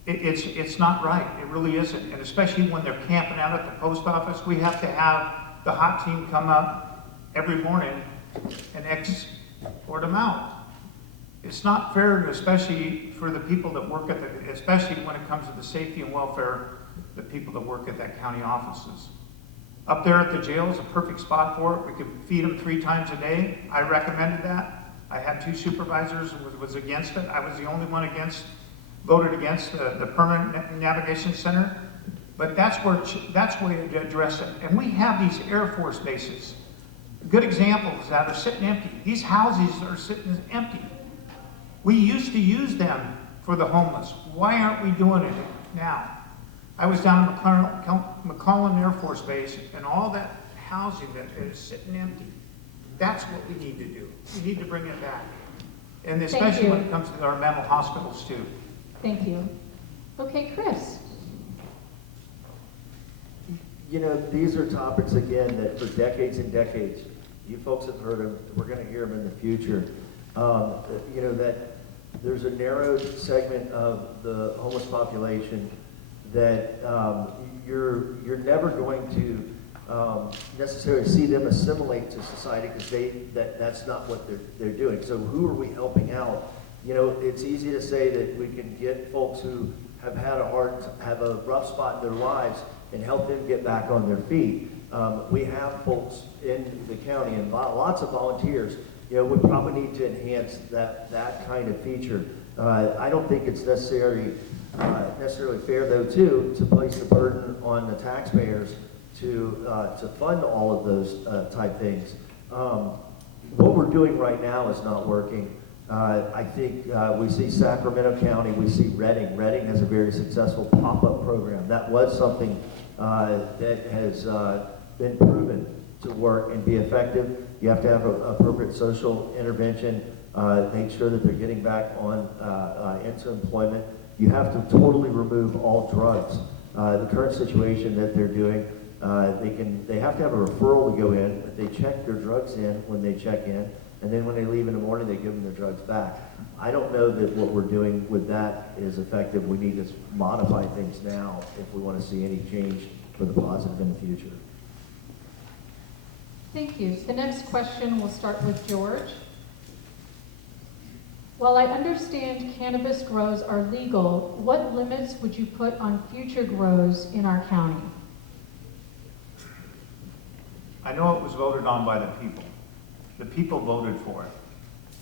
It's not right, it really isn't, and especially when they're camping out at the post office. We have to have the hot team come up every morning and escort them out. It's not fair, especially for the people that work especially when it comes to the safety and welfare, the people that work at that county offices. Up there at the jail is a perfect spot for it. We could feed them 3 times a day. I recommended that. I had 2 supervisors who was against it. I was the only one voted against the permanent navigation center. But that's where to address it. And we have these Air Force bases. Good examples that are sitting empty. These houses are sitting empty. We used to use them for the homeless. Why aren't we doing it now? I was down at McClellan Air Force Base, and all that housing that is sitting empty. That's what we need to do. We need to bring it back. And especially when it comes to our mental hospitals too. Thank you. Okay, Chris. These are topics, again, that for decades and decades, you folks have heard them. We're going to hear them in the future. That there's a narrow segment of the homeless population that you're never going to necessarily see them assimilate to society, because that's not what they're doing. So who are we helping out? It's easy to say that we can get folks who have have a rough spot in their lives and help them get back on their feet. We have folks in the county and lots of volunteers. We probably need to enhance that kind of feature. I don't think it's necessarily fair, though, to place the burden on the taxpayers to fund all of those type things. What we're doing right now is not working. I think we see Sacramento County, we see Redding. Redding has a very successful pop-up program. That was something that has been proven to work and be effective. You have to have appropriate social intervention, make sure that they're getting back on into employment. you have to totally remove all drugs. The current situation that they're doing, they have to have a referral to go in, but they check their drugs in when they check in, and then when they leave in the morning, they give them their drugs back. I don't know that what we're doing with that is effective. We need to modify things now if we want to see any change for the positive in the future. Thank you. The next question will start with George. While I understand cannabis grows are legal, what limits would you put on future grows in our county? I know it was voted on by the people. The people voted for it.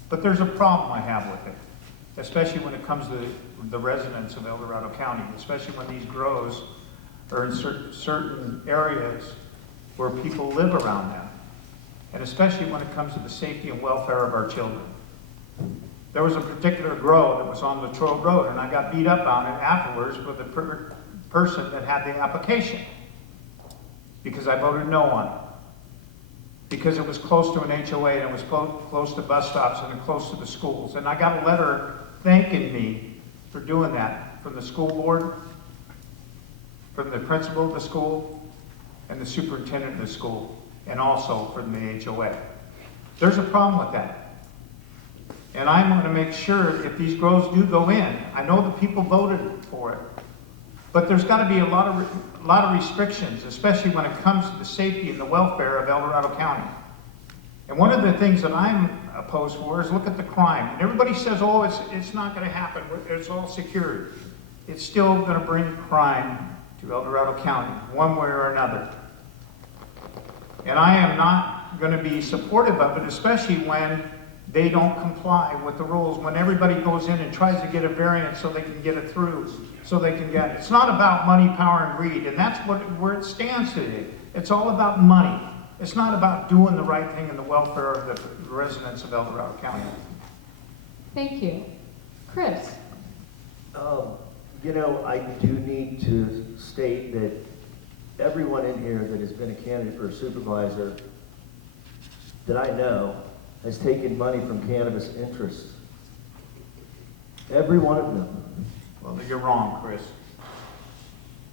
But there's a problem I have with it, especially when it comes to the residents of El Dorado County, especially when these grows are in certain areas where people live around them, and especially when it comes to the safety and welfare of our children. There was a particular grow that was on Latrobe Road, and I got beat up on it afterwards with the person that had the application because I voted no on it. Because it was close to an HOA and it was close to bus stops and close to the schools. And I got a letter thanking me for doing that from the school board, from the principal of the school, and the superintendent of the school, and also from the HOA. There's a problem with that. And I'm going to make sure if these grows do go in, I know the people voted for it, but there's got to be a lot of restrictions, especially when it comes to the safety and the welfare of El Dorado County. And one of the things that I'm opposed for is look at the crime. And everybody says, oh, it's not going to happen. It's all secured. It's still going to bring crime to El Dorado County, one way or another. And I am not going to be supportive of it, especially when they don't comply with the rules, when everybody goes in and tries to get a variance so they can get it through, so they can get it. It's not about money, power, and greed, and that's where it stands today. It's all about money. It's not about doing the right thing in the welfare of the residents of El Dorado County. Thank you. Chris? You know, I do need to state that everyone in here that has been a candidate for a supervisor that I know has taken money from cannabis interests. Every one of them. Well, you're wrong, Chris.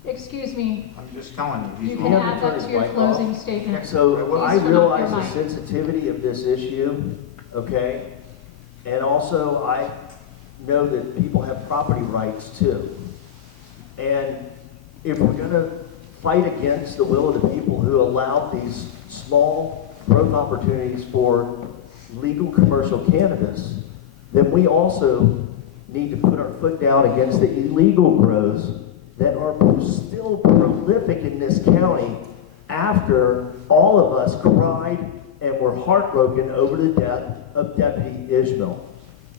Excuse me, I'm just telling you. you He's can wrong. add that to your closing statement. So Please I turn off your realize the mic. sensitivity of this issue, okay? And also I know that people have property rights too. And if we're gonna fight against the will of the people who allowed these small growth opportunities for legal commercial cannabis, then we also need to put our foot down against the illegal grows that are still prolific in this county after all of us cried and were heartbroken over the death of Deputy Ishmael.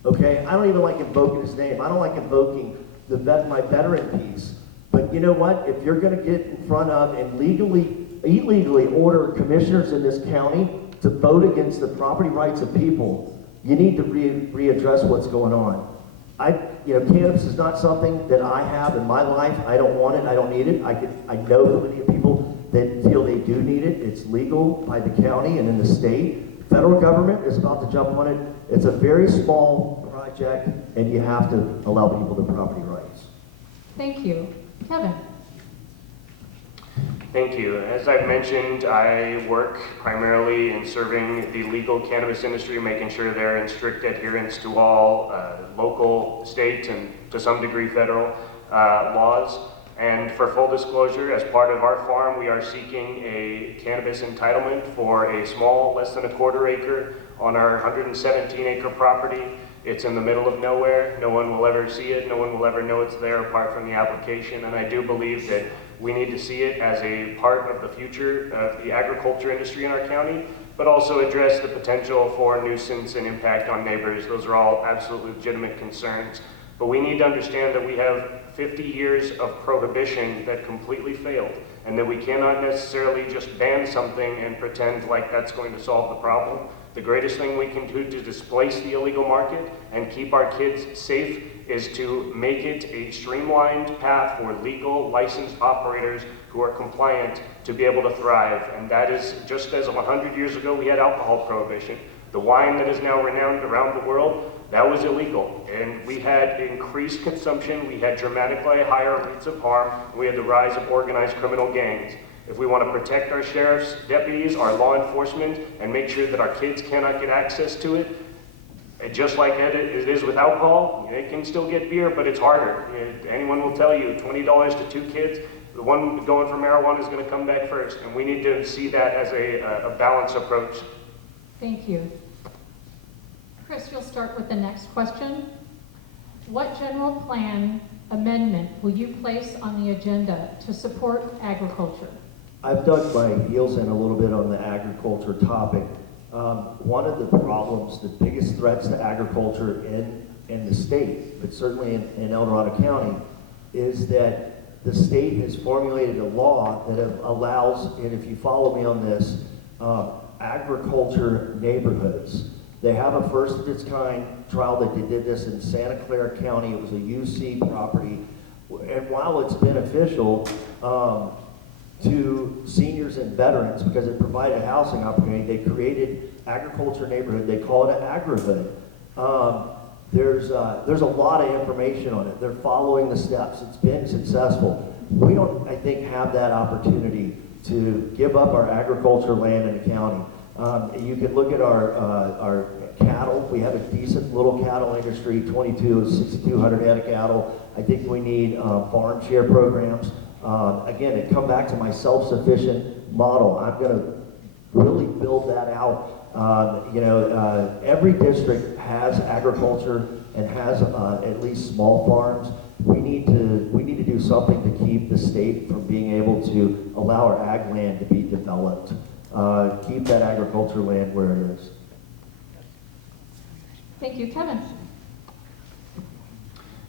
Okay, I don't even like invoking his name. I don't like invoking my veteran piece. But you know what? If you're going to get in front of and illegally order commissioners in this county to vote against the property rights of people, you need to readdress what's going on. Cannabis is not something that I have in my life. I don't want it. I don't need it. I know plenty of people that feel they do need it. It's legal by the county and in the state. Federal government is about to jump on it. It's a very small project, and you have to allow people the property rights. Thank you. Kevin? Thank you. As I've mentioned, I work primarily in serving the legal cannabis industry, making sure they're in strict adherence to all local, state, and to some degree federal laws. And for full disclosure, as part of our farm, we are seeking a cannabis entitlement for a small, less than a quarter acre on our 117-acre property. It's in the middle of nowhere. No one will ever see it. No one will ever know it's there apart from the application. And I do believe that we need to see it as a part of the future of the agriculture industry in our county, but also address the potential for nuisance and impact on neighbors. Those are all absolutely legitimate concerns. But we need to understand that we have 50 years of prohibition that completely failed, and that we cannot necessarily just ban something and pretend like that's going to solve the problem. The greatest thing we can do to displace the illegal market and keep our kids safe is to make it a streamlined path for legal licensed operators who are compliant to be able to thrive. And that is just as 100 years ago we had alcohol prohibition. The wine that is now renowned around the world that was illegal. And we had increased consumption, we had dramatically higher rates of harm, and we had the rise of organized criminal gangs. If we want to protect our sheriff's deputies, our law enforcement, and make sure that our kids cannot get access to it, just like it is with alcohol, they can still get beer, but it's harder. Anyone will tell you, $20 to 2 kids, the one going for marijuana is going to come back first, and we need to see that as a balanced approach. Thank you. Chris, you'll start with the next question. What general plan amendment will you place on the agenda to support agriculture? I've dug my heels in a little bit on the agriculture topic. One of the problems, the biggest threats to agriculture in the state, but certainly in El Dorado County, is that the state has formulated a law that allows, and if you follow me on this, agriculture neighborhoods. They have a first of its kind trial that they did this in Santa Clara County. It was a UC property. And while it's beneficial to seniors and veterans because it provided housing opportunity, they created agriculture neighborhood. They call it an agri-hood. There's a lot of information on it. They're following the steps. It's been successful. We don't, I think, have that opportunity to give up our agriculture land in the county. You can look at our cattle. We have a decent little cattle industry, 6,200 head of cattle. I think we need farm share programs. Again, it come back to my self-sufficient model. I'm going to really build that out. Every district has agriculture and has at least small farms. We need to do something to keep the state from being able to allow our ag land to be developed. Keep that agriculture land where it is. Thank you. Kevin?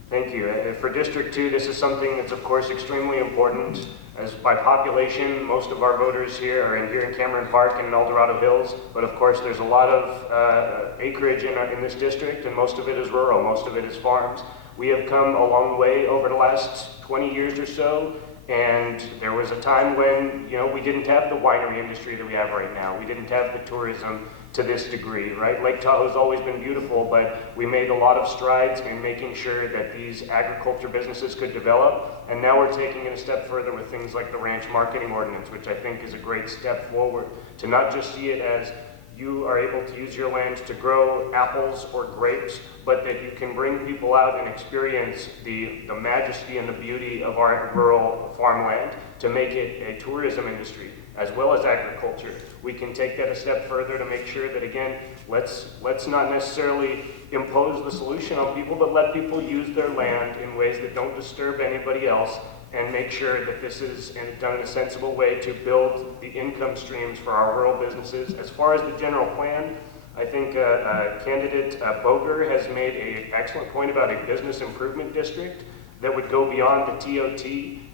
Thank you. For District 2, this is something that's of course extremely important. As by population, most of our voters here are here in Cameron Park and in El Dorado Hills, but of course there's a lot of acreage in this district, and most of it is rural, most of it is farms. We have come a long way over the last 20 years or so, and there was a time when, we didn't have the winery industry that we have right now. We didn't have the tourism to this degree, right? Lake Tahoe's always been beautiful, but we made a lot of strides in making sure that these agriculture businesses could develop, and now we're taking it a step further with things like the ranch marketing ordinance, which I think is a great step forward, to not just see it as you are able to use your land to grow apples or grapes, but that you can bring people out and experience the majesty and the beauty of our rural farmland to make it a tourism industry as well as agriculture. We can take that a step further to make sure that, again, let's not necessarily impose the solution on people, but let people use their land in ways that don't disturb anybody else, and make sure that this is done in a sensible way to build the income streams for our rural businesses. As far as the general plan, I think candidate Boger has made an excellent point about a business improvement district that would go beyond the TOT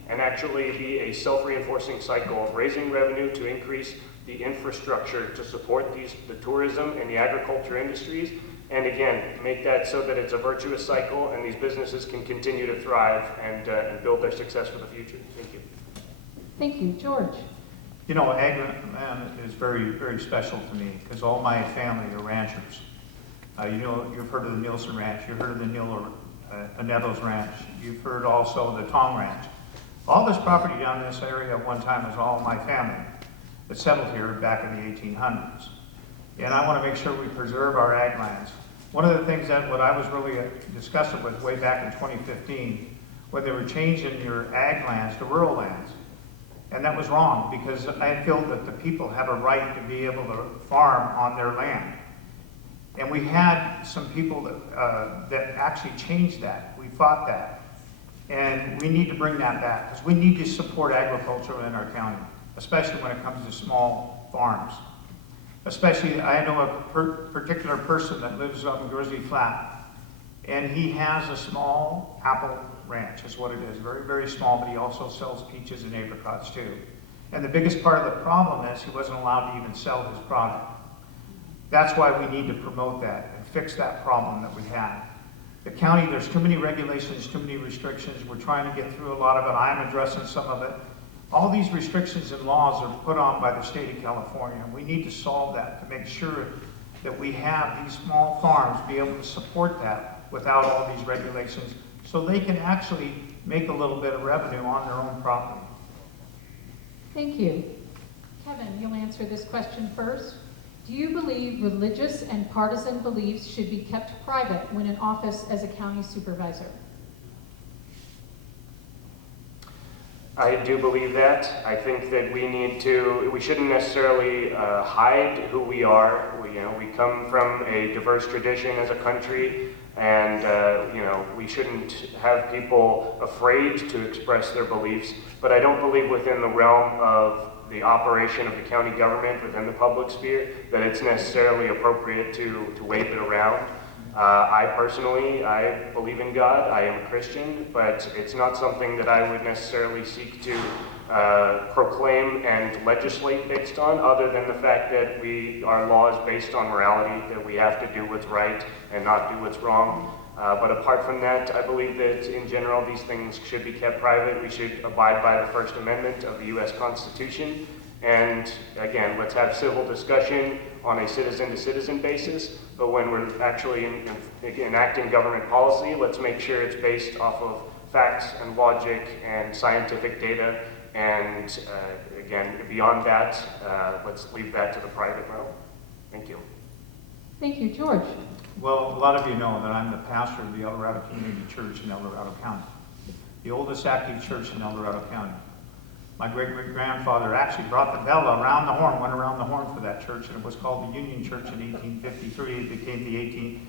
and actually be a self-reinforcing cycle of raising revenue to increase the infrastructure to support the tourism and the agriculture industries, and again, make that so that it's a virtuous cycle and these businesses can continue to thrive and build their success for the future. Thank you. Thank you. George? Ag land is very, very special to me because all my family are ranchers. You've heard of the Nielsen Ranch, you've heard of the Nettles Ranch, you've heard also the Tong Ranch. All this property down in this area at one time was all my family that settled here back in the 1800s. And I want to make sure we preserve our ag lands. One of the things that what I was really discussing with way back in 2015, when they were changing your ag lands to rural lands. And that was wrong because I feel that the people have a right to be able to farm on their land. And we had some people that actually changed that. We fought that. And we need to bring that back because we need to support agriculture in our county, especially when it comes to small farms. Especially, I know a particular person that lives up in Grizzly Flat, and he has a small apple ranch, is what it is. Very, very small, but he also sells peaches and apricots too. And the biggest part of the problem is he wasn't allowed to even sell his product. That's why we need to promote that and fix that problem that we have. The county, there's too many regulations, too many restrictions. We're trying to get through a lot of it. I'm addressing some of it. All these restrictions and laws are put on by the state of California, and we need to solve that to make sure that we have these small farms be able to support that without all these regulations, so they can actually make a little bit of revenue on their own property. Thank you. Kevin, you'll answer this question first. Do you believe religious and partisan beliefs should be kept private when in office as a county supervisor? I do believe that. I think that we shouldn't necessarily hide who we are. We come from a diverse tradition as a country, and we shouldn't have people afraid to express their beliefs. But I don't believe within the realm of the operation of the county government within the public sphere that it's necessarily appropriate to wave it around. I personally believe in God. I am a Christian, but it's not something that I would necessarily seek to proclaim and legislate based on, other than the fact that our law is based on morality, that we have to do what's right and not do what's wrong. But apart from that, I believe that in general these things should be kept private. We should abide by the First Amendment of the U.S. Constitution. And again, let's have civil discussion on a citizen-to-citizen basis. But when we're actually enacting government policy, let's make sure it's based off of facts and logic and scientific data. And again, beyond that, let's leave that to the private realm. Thank you. Thank you. George? Well, a lot of you know that I'm the pastor of the El Dorado Community Church in El Dorado County, the oldest active church in El Dorado County. My great-great-grandfather actually brought the bell around the horn, went around the horn for that church, and it was called the Union Church in 1853. It became the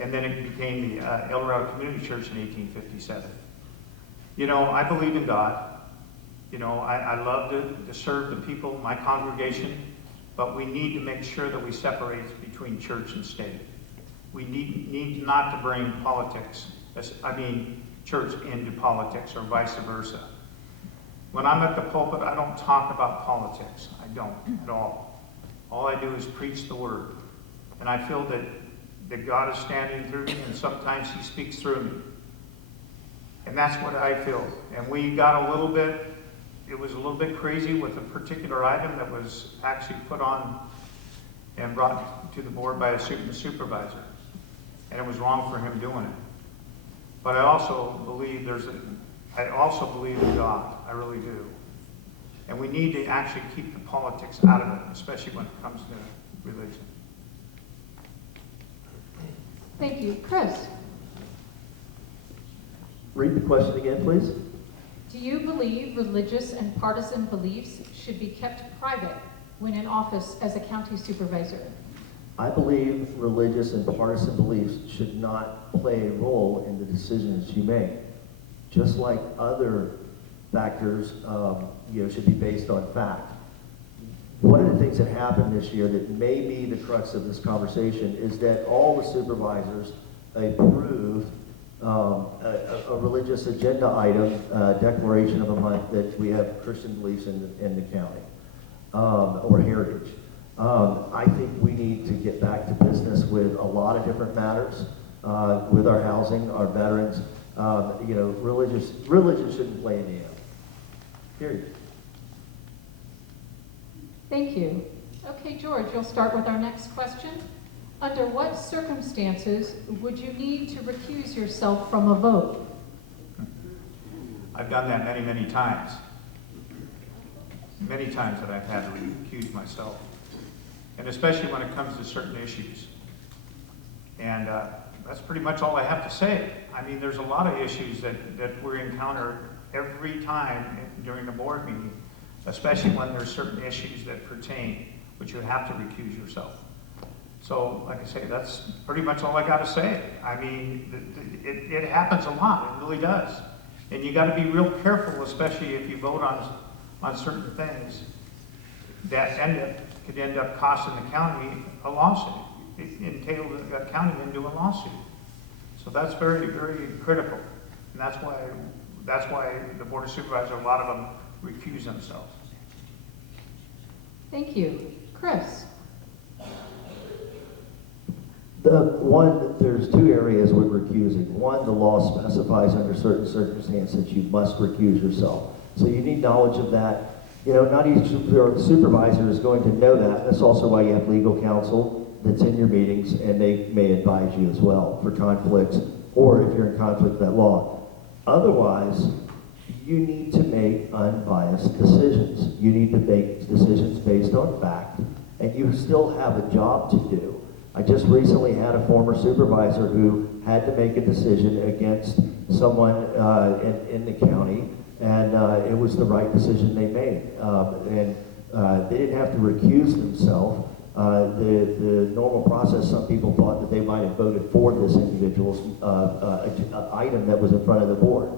and then it became the El Dorado Community Church in 1857. I believe in God. I love to serve the people, my congregation, but we need to make sure that we separate between church and state. We need not to bring church into politics or vice versa. When I'm at the pulpit, I don't talk about politics. I don't at all. All I do is preach the word. And I feel that God is standing through me, and sometimes he speaks through me. And that's what I feel. And we got it was a little bit crazy with a particular item that was actually put on and brought to the board by a supervisor. And it was wrong for him doing it. But I also believe in God. I really do. And we need to actually keep the politics out of it, especially when it comes to religion. Thank you. Chris? Read the question again, please. Do you believe religious and partisan beliefs should be kept private when in office as a county supervisor? I believe religious and partisan beliefs should not play a role in the decisions you make. Just like other factors should be based on fact. One of the things that happened this year that may be the crux of this conversation is that all the supervisors approved a religious agenda item, declaration of a month that we have Christian beliefs in the county, or heritage. I think we need to get back to business with a lot of different matters, with our housing, our veterans. Religion shouldn't play in the end. Period. Thank you. Okay, George, you'll start with our next question. Under what circumstances would you need to recuse yourself from a vote? I've done that many, many times. Many times that I've had to recuse myself. And especially when it comes to certain issues. And that's pretty much all I have to say. I mean, there's a lot of issues that we encounter every time during the board meeting, especially when there's certain issues that pertain, which you have to recuse yourself. So, like I say, that's pretty much all I got to say. I mean, it happens a lot. It really does. And you got to be real careful, especially if you vote on certain things that could end up costing the county a lawsuit. It entailed the county into a lawsuit. So that's very, very critical. And that's why the Board of Supervisors, a lot of them recuse themselves. Thank you. Chris? There's two areas with recusing. One, the law specifies under certain circumstances you must recuse yourself. So you need knowledge of that. Not each supervisor is going to know that. That's also why you have legal counsel that's in your meetings, and they may advise you as well for conflicts, or if you're in conflict with that law. Otherwise, you need to make unbiased decisions. You need to make decisions based on fact, and you still have a job to do. I just recently had a former supervisor who had to make a decision against someone in the county, and it was the right decision they made. They didn't have to recuse themselves. The normal process, some people thought that they might have voted for this individual's item that was in front of the board.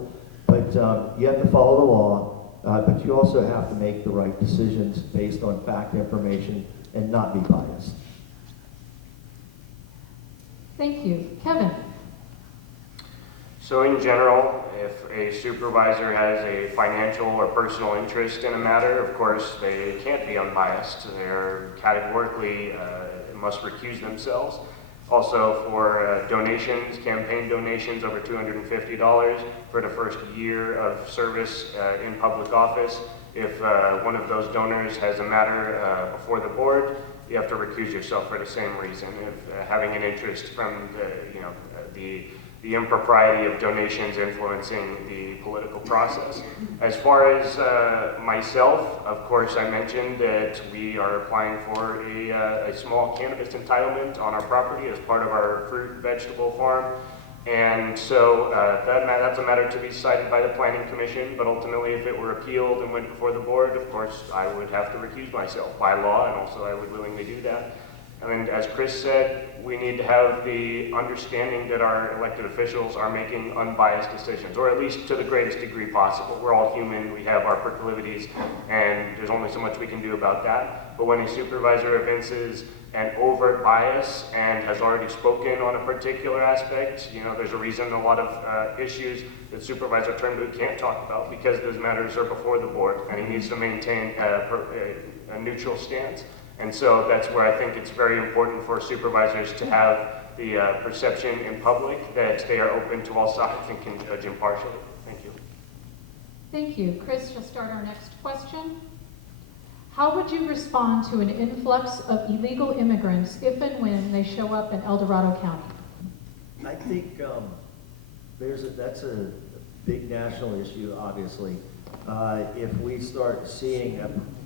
But you have to follow the law, but you also have to make the right decisions based on fact information and not be biased. Thank you. Kevin? So in general, if a supervisor has a financial or personal interest in a matter, of course, they can't be unbiased. They're categorically must recuse themselves. Also for donations, campaign donations over $250 for the first year of service in public office. If one of those donors has a matter before the board, you have to recuse yourself for the same reason. If having an interest from the impropriety of donations influencing the political process. As far as myself, of course, I mentioned that we are applying for a small cannabis entitlement on our property as part of our fruit and vegetable farm. And so that's a matter to be decided by the Planning Commission, but ultimately if it were appealed and went before the board, of course, I would have to recuse myself by law, and also I would willingly do that. And as Chris said, we need to have the understanding that our elected officials are making unbiased decisions, or at least to the greatest degree possible. We're all human, we have our proclivities, and there's only so much we can do about that. But when a supervisor evinces an overt bias and has already spoken on a particular aspect, there's a reason a lot of issues that Supervisor Turnbull can't talk about because those matters are before the board, and he needs to maintain a neutral stance. And so that's where I think it's very important for supervisors to have the perception in public that they are open to all sides and can judge impartially. Thank you. Thank you. Chris, you'll start our next question. How would you respond to an influx of illegal immigrants if and when they show up in El Dorado County? I think that's a big national issue, obviously. If we start seeing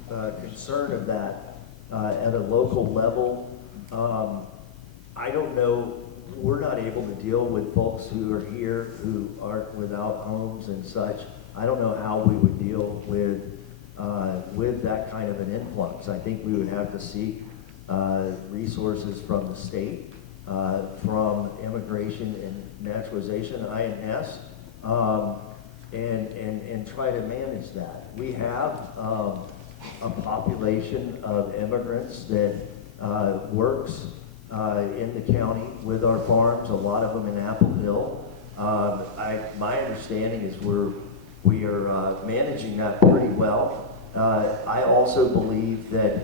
a concern of that at a local level, I don't know, we're not able to deal with folks who are here who are without homes and such. I don't know how we would deal with that kind of an influx. I think we would have to seek resources from the state, from Immigration and Naturalization, INS, and try to manage that. We have a population of immigrants that works in the county with our farms, a lot of them in Apple Hill. My understanding is we are managing that pretty well. I also believe that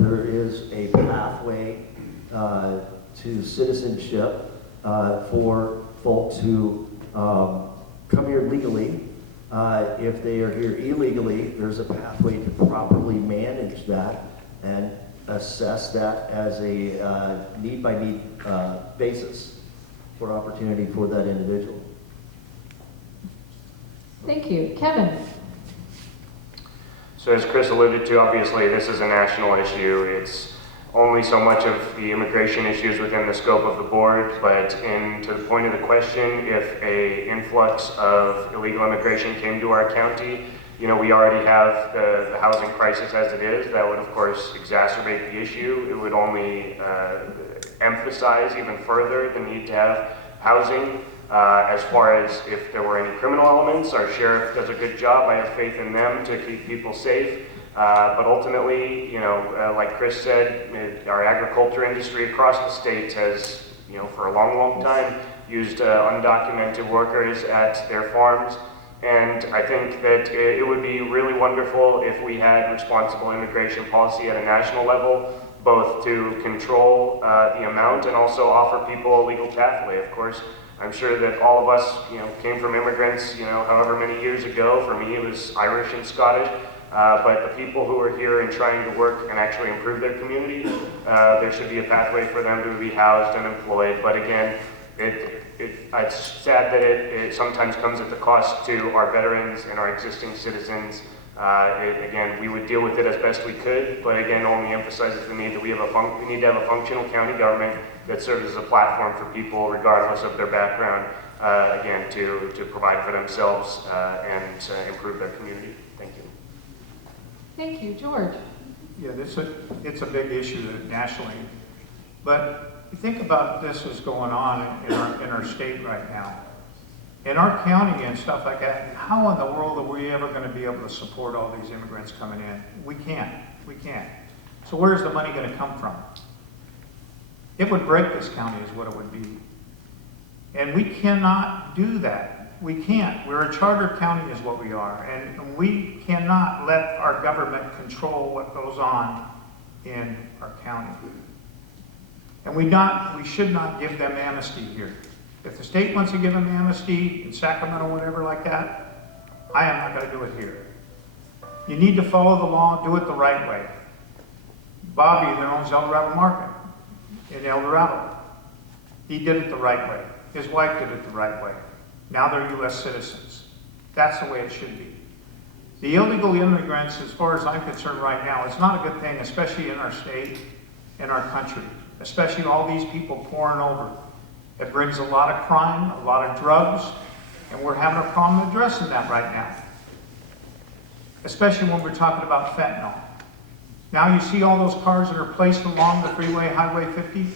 there is a pathway to citizenship for folks who come here legally. If they are here illegally, there's a pathway to properly manage that and assess that as a need-by-need basis for opportunity for that individual. Thank you. Kevin? So as Chris alluded to, obviously this is a national issue. It's only so much of the immigration issues within the scope of the board, but to the point of the question, if a influx of illegal immigration came to our county, we already have the housing crisis as it is. That would, of course, exacerbate the issue. It would only emphasize even further the need to have housing. As far as if there were any criminal elements, our sheriff does a good job. I have faith in them to keep people safe. But ultimately, like Chris said, our agriculture industry across the state has, for a long, long time, used undocumented workers at their farms. And I think that it would be really wonderful if we had responsible immigration policy at a national level, both to control the amount and also offer people a legal pathway. Of course, I'm sure that all of us, came from immigrants, however many years ago. For me, it was Irish and Scottish. But the people who are here and trying to work and actually improve their community, there should be a pathway for them to be housed and employed. But again, it's sad that it sometimes comes at the cost to our veterans and our existing citizens. Again, we would deal with it as best we could, but again, only emphasizes the need that we need to have a functional county government that serves as a platform for people, regardless of their background, again, to provide for themselves and improve their community. Thank you. Thank you. George? Yeah, it's a big issue nationally. But you think about this is going on in our state right now. In our county and stuff like that, how in the world are we ever going to be able to support all these immigrants coming in? We can't. We can't. So where's the money going to come from? It would break this county is what it would be. And we cannot do that. We can't. We're a charter county is what we are. And we cannot let our government control what goes on in our county. And we should not give them amnesty here. If the state wants to give them amnesty in Sacramento, whatever like that, I am not going to do it here. You need to follow the law, do it the right way. Bobby that owns El Dorado Market in El Dorado, he did it the right way. His wife did it the right way. Now they're U.S. citizens. That's the way it should be. The illegal immigrants, as far as I'm concerned right now, it's not a good thing, especially in our state, in our country, especially all these people pouring over. It brings a lot of crime, a lot of drugs, and we're having a problem addressing that right now. Especially when we're talking about fentanyl. Now you see all those cars that are placed along the freeway, Highway 50.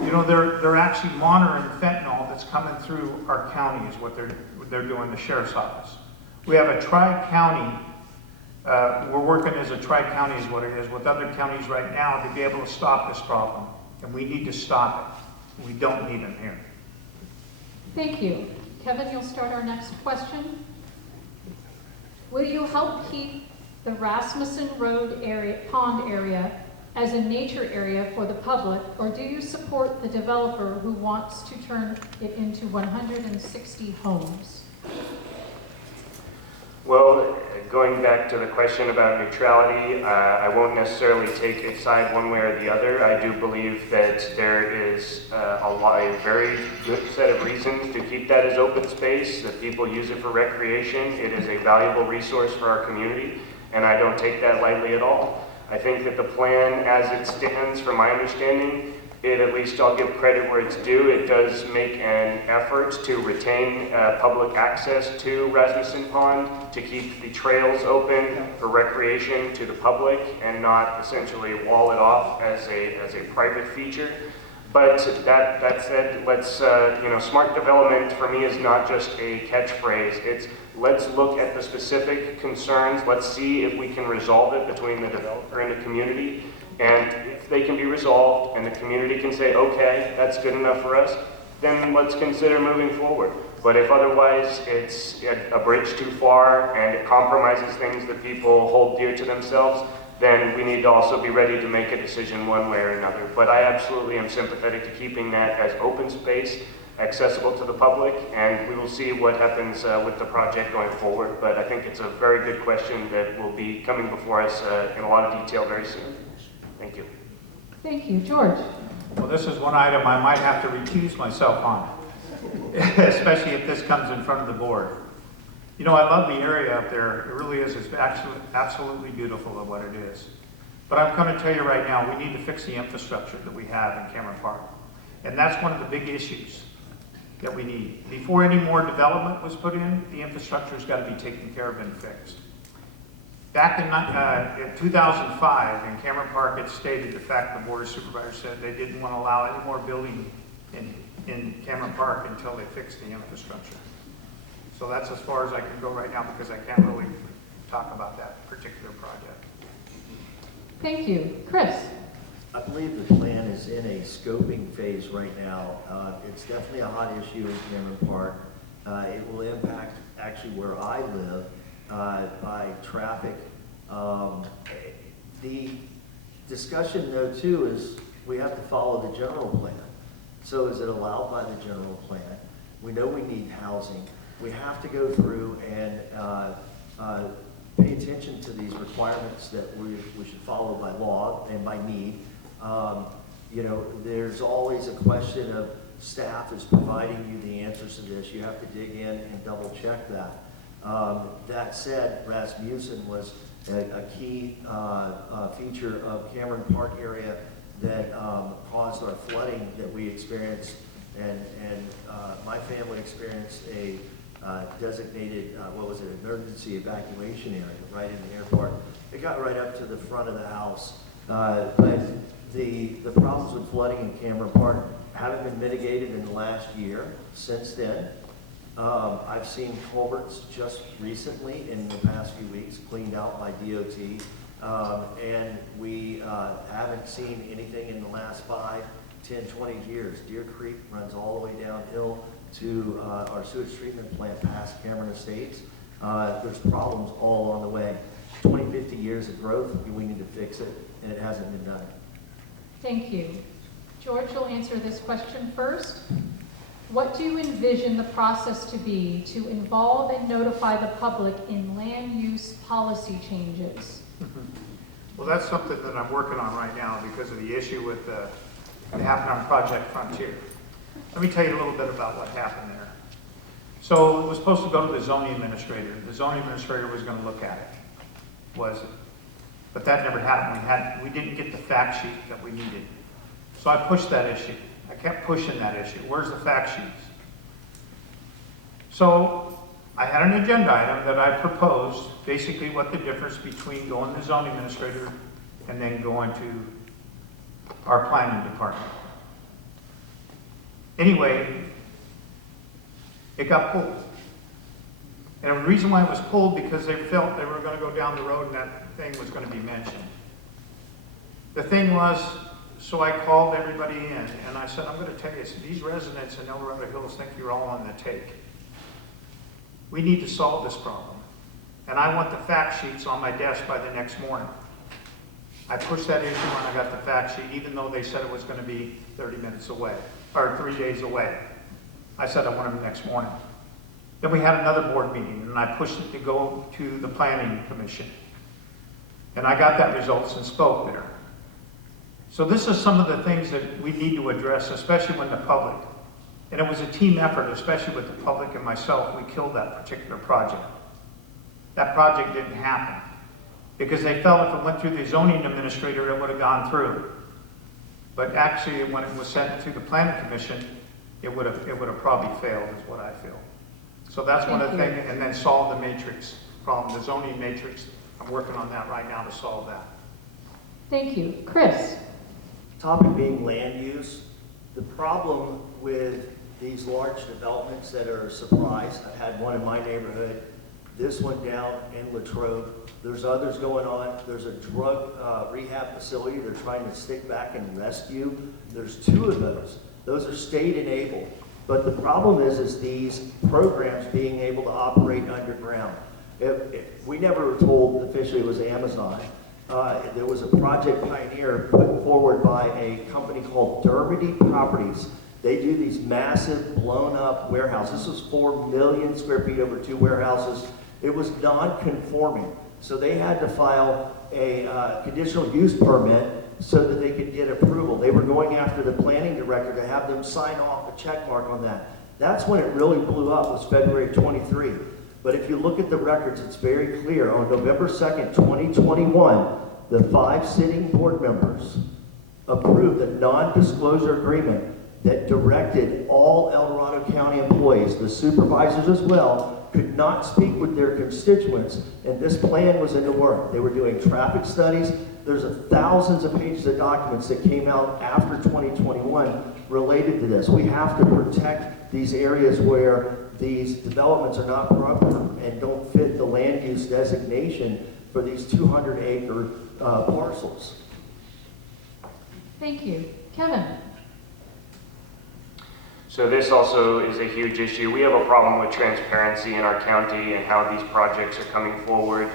You know, they're actually monitoring fentanyl that's coming through our county is what they're doing, the sheriff's office. We have a tri-county, we're working as a tri-county is what it is, with other counties right now to be able to stop this problem. And we need to stop it. We don't need them here. Thank you. Kevin, you'll start our next question. Will you help keep the Rasmussen Road pond area as a nature area for the public, or do you support the developer who wants to turn it into 160 homes? Well, going back to the question about neutrality, I won't necessarily take a side one way or the other. I do believe that there is a very good set of reasons to keep that as open space, that people use it for recreation. It is a valuable resource for our community, and I don't take that lightly at all. I think that the plan as it stands, from my understanding, at least I'll give credit where it's due, it does make an effort to retain public access to Rasmussen Pond, to keep the trails open for recreation to the public and not essentially wall it off as a private feature. But that said, let's, smart development for me is not just a catchphrase. It's let's look at the specific concerns. Let's see if we can resolve it between the developer and the community. And if they can be resolved and the community can say, okay, that's good enough for us, then let's consider moving forward. But if otherwise it's a bridge too far and it compromises things that people hold dear to themselves, then we need to also be ready to make a decision one way or another. But I absolutely am sympathetic to keeping that as open space, accessible to the public, and we will see what happens with the project going forward. But I think it's a very good question that will be coming before us in a lot of detail very soon. Thank you. Thank you. George? Well, this is one item I might have to recuse myself on, especially if this comes in front of the board. You know, I love the area up there. It really is. It's absolutely beautiful of what it is. But I'm going to tell you right now, we need to fix the infrastructure that we have in Cameron Park. And that's one of the big issues that we need. Before any more development was put in, the infrastructure's got to be taken care of and fixed. Back in 2005, in Cameron Park, it stated the fact the Board of Supervisors said they didn't want to allow any more building in Cameron Park until they fixed the infrastructure. So that's as far as I can go right now because I can't really talk about that particular project. Thank you. Chris? I believe the plan is in a scoping phase right now. It's definitely a hot issue in Cameron Park. It will impact actually where I live by traffic. The discussion though too is we have to follow the general plan. So is it allowed by the general plan? We know we need housing. We have to go through and pay attention requirements that we should follow by law and by need. You know, there's always a question of staff is providing you the answers to this. You have to dig in and double check that. That said, Rasmussen was a key feature of Cameron Park area that caused our flooding that we experienced, and my family experienced a designated, emergency evacuation area right in the airport. It got right up to the front of the house, but the problems with flooding in Cameron Park haven't been mitigated in the last year. Since then, I've seen culverts just recently in the past few weeks cleaned out by DOT, and we haven't seen anything in the last 5, 10, 20 years. Deer Creek runs all the way downhill to our sewage treatment plant past Cameron Estates. There's problems all along the way. 20, 50 years of growth, we need to fix it, and it hasn't been done. Thank you. George will answer this question first. What do you envision the process to be to involve and notify the public in land use policy changes? Well, that's something that I'm working on right now because of the issue with that happened on Project Frontier. Let me tell you a little bit about what happened there. So it was supposed to go to the zoning administrator. The zoning administrator was going to look at it. But that never happened. We didn't get the fact sheet that we needed. So I pushed that issue. I kept pushing that issue. Where's the fact sheets? So I had an agenda item that I proposed, basically what the difference between going to the zoning administrator and then going to our planning department. Anyway, it got pulled. And the reason why it was pulled because they felt they were going to go down the road and that thing was going to be mentioned. The thing was, so I called everybody in and I said, I'm going to tell you, these residents in El Dorado Hills think you're all on the take. We need to solve this problem. And I want the fact sheets on my desk by the next morning. I pushed that issue when I got the fact sheet, even though they said it was going to be 30 minutes away, or 3 days away. I said I want them next morning. Then we had another board meeting, and I pushed it to go to the Planning Commission. And I got that results and spoke there. So this is some of the things that we need to address, especially when the public, and it was a team effort, especially with the public and myself, we killed that particular project. That project didn't happen because they felt if it went through the zoning administrator, it would have gone through. But actually, when it was sent to the Planning Commission, it would have probably failed, is what I feel. So that's one of the things, and then solve the matrix problem, the zoning matrix. I'm working on that right now to solve that. Thank you. Chris? Topic being land use. The problem with these large developments that are a surprise, I had one in my neighborhood, this one down in Latrobe. There's others going on. There's a drug rehab facility they're trying to stick back and rescue. There's 2 of those. Those are state enabled. But the problem is these programs being able to operate underground. We never were told officially it was Amazon. There was a Project Pioneer put forward by a company called Dermody Properties. They do these massive blown up warehouses. This was 4 million square feet over 2 warehouses. It was non-conforming. So they had to file a conditional use permit so that they could get approval. They were going after the planning director to have them sign off a check mark on that. That's when it really blew up, was February 23. But if you look at the records, it's very clear. On November 2nd, 2021, the 5 sitting board members approved a non-disclosure agreement that directed all El Dorado County employees, the supervisors as well, could not speak with their constituents, and this plan was into work. They were doing traffic studies. There's thousands of pages of documents that came out after 2021 related to this. We have to protect these areas where these developments are not proper and don't fit the land use designation for these 200-acre parcels. Thank you. Kevin? So this also is a huge issue. We have a problem with transparency in our county and how these projects are coming forward.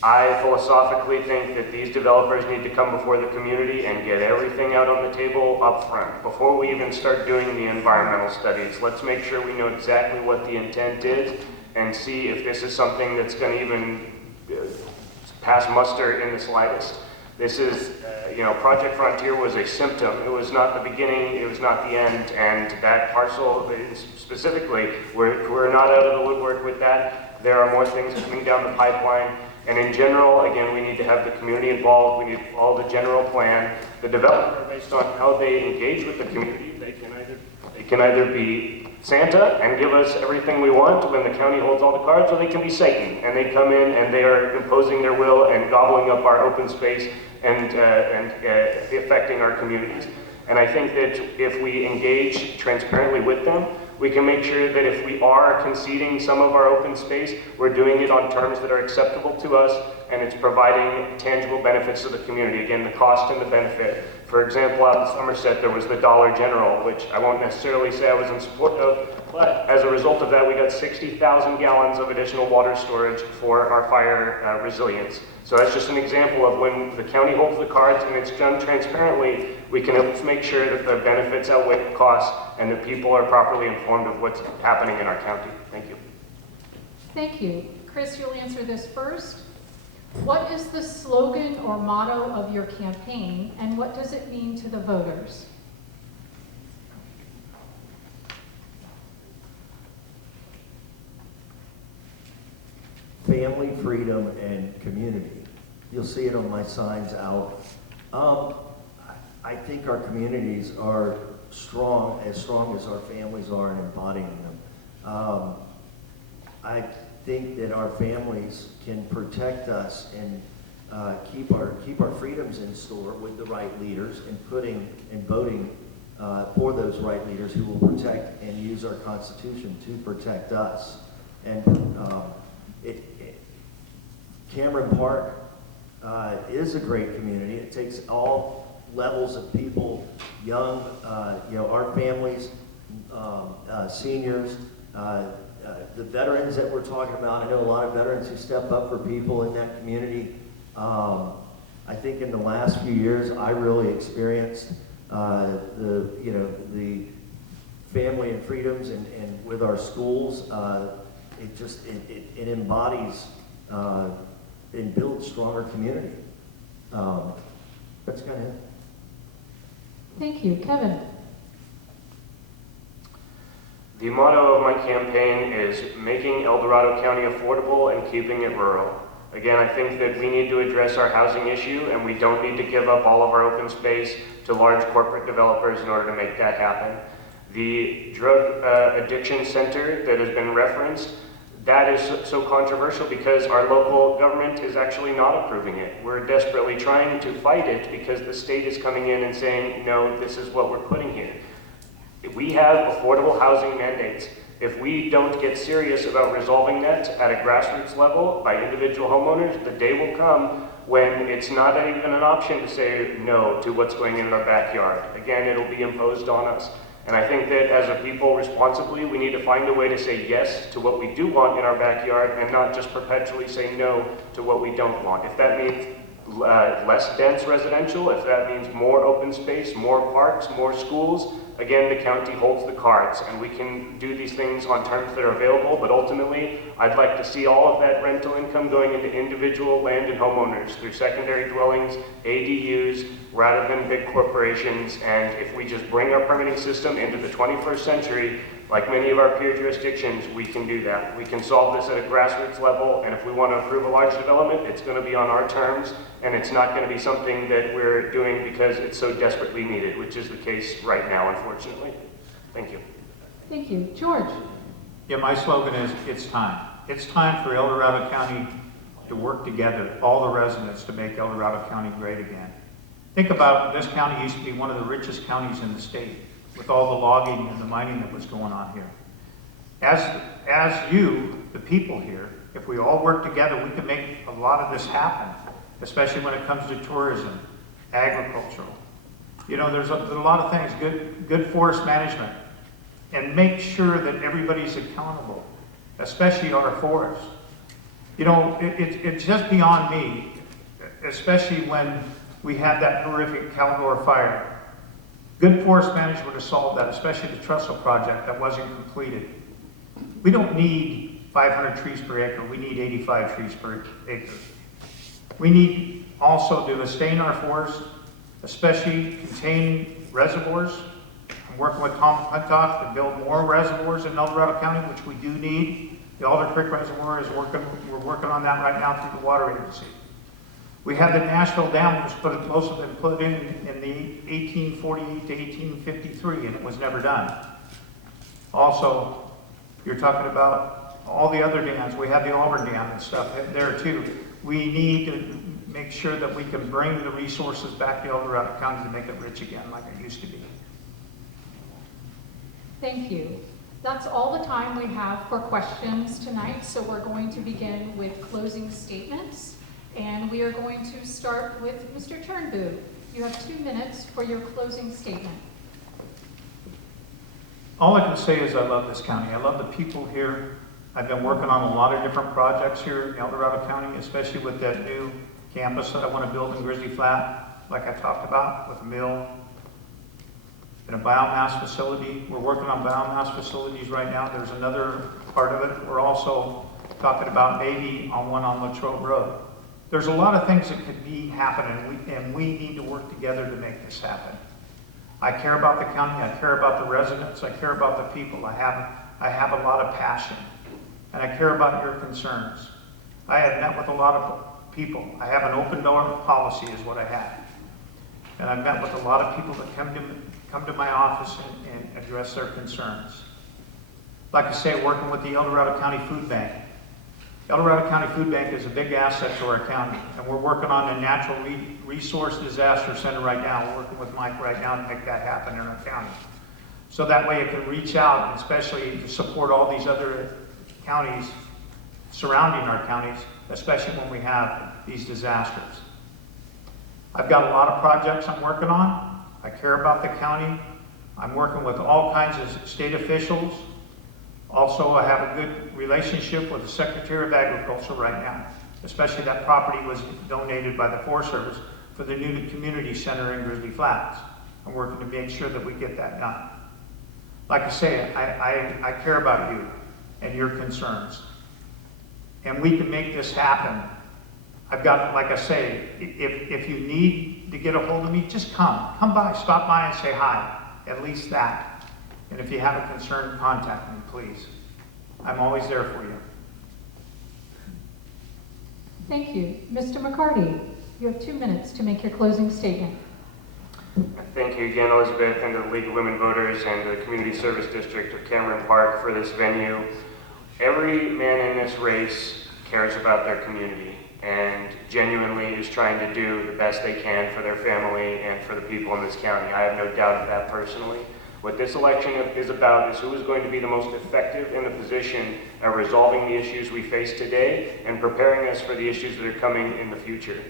I philosophically think that these developers need to come before the community and get everything out on the table up front. Before we even start doing the environmental studies, let's make sure we know exactly what the intent is and see if this is something that's going to even pass muster in the slightest. This is, Project Frontier was a symptom. It was not the beginning, it was not the end, and that parcel specifically, we're not out of the woodwork with that. There are more things coming down the pipeline, and in general, again, we need to have the community involved, we need all the general plan. The developer, based on how they engage with the community, they can either be Santa and give us everything we want when the county holds all the cards, or they can be Satan, and they come in and they are imposing their will and gobbling up our open space and affecting our communities. And I think that if we engage transparently with them, we can make sure that if we are conceding some of our open space, we're doing it on terms that are acceptable to us, and it's providing tangible benefits to the community. Again, the cost and the benefit. For example, out in Somerset, there was the Dollar General, which I won't necessarily say I was in support of, but as a result of that, we got 60,000 gallons of additional water storage for our fire resilience. So that's just an example of when the county holds the cards and it's done transparently, we can help make sure that the benefits outweigh the costs and that people are properly informed of what's happening in our county. Thank you. Thank you. Chris, you'll answer this first. What is the slogan or motto of your campaign, and what does it mean to the voters? Family, freedom, and community. You'll see it on my signs out. I think our communities are strong as our families are in embodying them. I think that our families can protect us and keep our freedoms in store with the right leaders and voting for those right leaders who will protect and use our Constitution to protect us. And Cameron Park is a great community. It takes all levels of people, young, our families, seniors, the veterans that we're talking about. I know a lot of veterans who step up for people in that community. I think in the last few years, I really experienced the family and freedoms, and with our schools, it embodies and builds stronger community. That's kind of it. Thank you. Kevin? The motto of my campaign is making El Dorado County affordable and keeping it rural. Again, I think that we need to address our housing issue, and we don't need to give up all of our open space to large corporate developers in order to make that happen. The drug addiction center that has been referenced, that is so controversial because our local government is actually not approving it. We're desperately trying to fight it because the state is coming in and saying, no, this is what we're putting here. We have affordable housing mandates. If we don't get serious about resolving that at a grassroots level by individual homeowners, the day will come when it's not even an option to say no to what's going in our backyard. Again, it'll be imposed on us. And I think that as a people responsibly, we need to find a way to say yes to what we do want in our backyard and not just perpetually say no to what we don't want. If that means less dense residential, if that means more open space, more parks, more schools, again, the county holds the cards, and we can do these things on terms that are available, but ultimately, I'd like to see all of that rental income going into individual land and homeowners through secondary dwellings, ADUs, rather than big corporations. And if we just bring our permitting system into the 21st century, like many of our peer jurisdictions, we can do that. We can solve this at a grassroots level, and if we want to approve a large development, it's going to be on our terms, and it's not going to be something that we're doing because it's so desperately needed, which is the case right now, unfortunately. Thank you. Thank you. George? Yeah, my slogan is, it's time. It's time for El Dorado County to work together, all the residents, to make El Dorado County great again. Think about it, this county used to be one of the richest counties in the state, with all the logging and the mining that was going on here. As you, the people here, if we all work together, we can make a lot of this happen, especially when it comes to tourism, agricultural. There's a lot of things, good forest management, and make sure that everybody's accountable, especially our forests. It's just beyond me, especially when we had that horrific Caldor fire. Good forest management would have solved that, especially the trestle project that wasn't completed. We don't need 500 trees per acre, we need 85 trees per acre. We need also to sustain our forests, especially contain reservoirs. I'm working with Tom Huntock to build more reservoirs in El Dorado County, which we do need. The Alder Creek Reservoir is we're working on that right now through the Water Agency. We have the Nashville Dam, which was supposed to have been put in the 1848 to 1853, and it was never done. Also, you're talking about all the other dams. We have the Auburn Dam and stuff there too. We need to make sure that we can bring the resources back to El Dorado County to make it rich again like it used to be. Thank you. That's all the time we have for questions tonight, so we're going to begin with closing statements. And we are going to start with Mr. Turnbull. You have 2 minutes for your closing statement. All I can say is I love this county. I love the people here. I've been working on a lot of different projects here in El Dorado County, especially with that new campus that I want to build in Grizzly Flat, like I talked about, with a mill and a biomass facility. We're working on biomass facilities right now. There's another part of it. We're also talking about maybe on one on Latrobe Road. There's a lot of things that could be happening, and we need to work together to make this happen. I care about the county, I care about the residents, I care about the people. I have a lot of passion, and I care about your concerns. I have met with a lot of people. I have an open door policy is what I have. And I've met with a lot of people that come to my office and address their concerns. Like I say, working with the El Dorado County Food Bank. El Dorado County Food Bank is a big asset to our county, and we're working on a natural resource disaster center right now. We're working with Mike right now to make that happen in our county. So that way it can reach out, and especially to support all these other counties surrounding our counties, especially when we have these disasters. I've got a lot of projects I'm working on. I care about the county. I'm working with all kinds of state officials. Also, I have a good relationship with the Secretary of Agriculture right now, especially that property was donated by the Forest Service for the new community center in Grizzly Flats. I'm working to make sure that we get that done. Like I say, I care about you and your concerns. And we can make this happen. I've got, like I say, if you need to get a hold of me, just come by, stop by and say hi, at least that. And if you have a concern, contact me, please. I'm always there for you. Thank you. Mr. McCarty, you have 2 minutes to make your closing statement. Thank you again, Elizabeth, and to the League of Women Voters and the Community Service District of Cameron Park for this venue. Every man in this race cares about their community and genuinely is trying to do the best they can for their family and for the people in this county. I have no doubt of that personally. What this election is about is who is going to be the most effective in the position of resolving the issues we face today and preparing us for the issues that are coming in the future.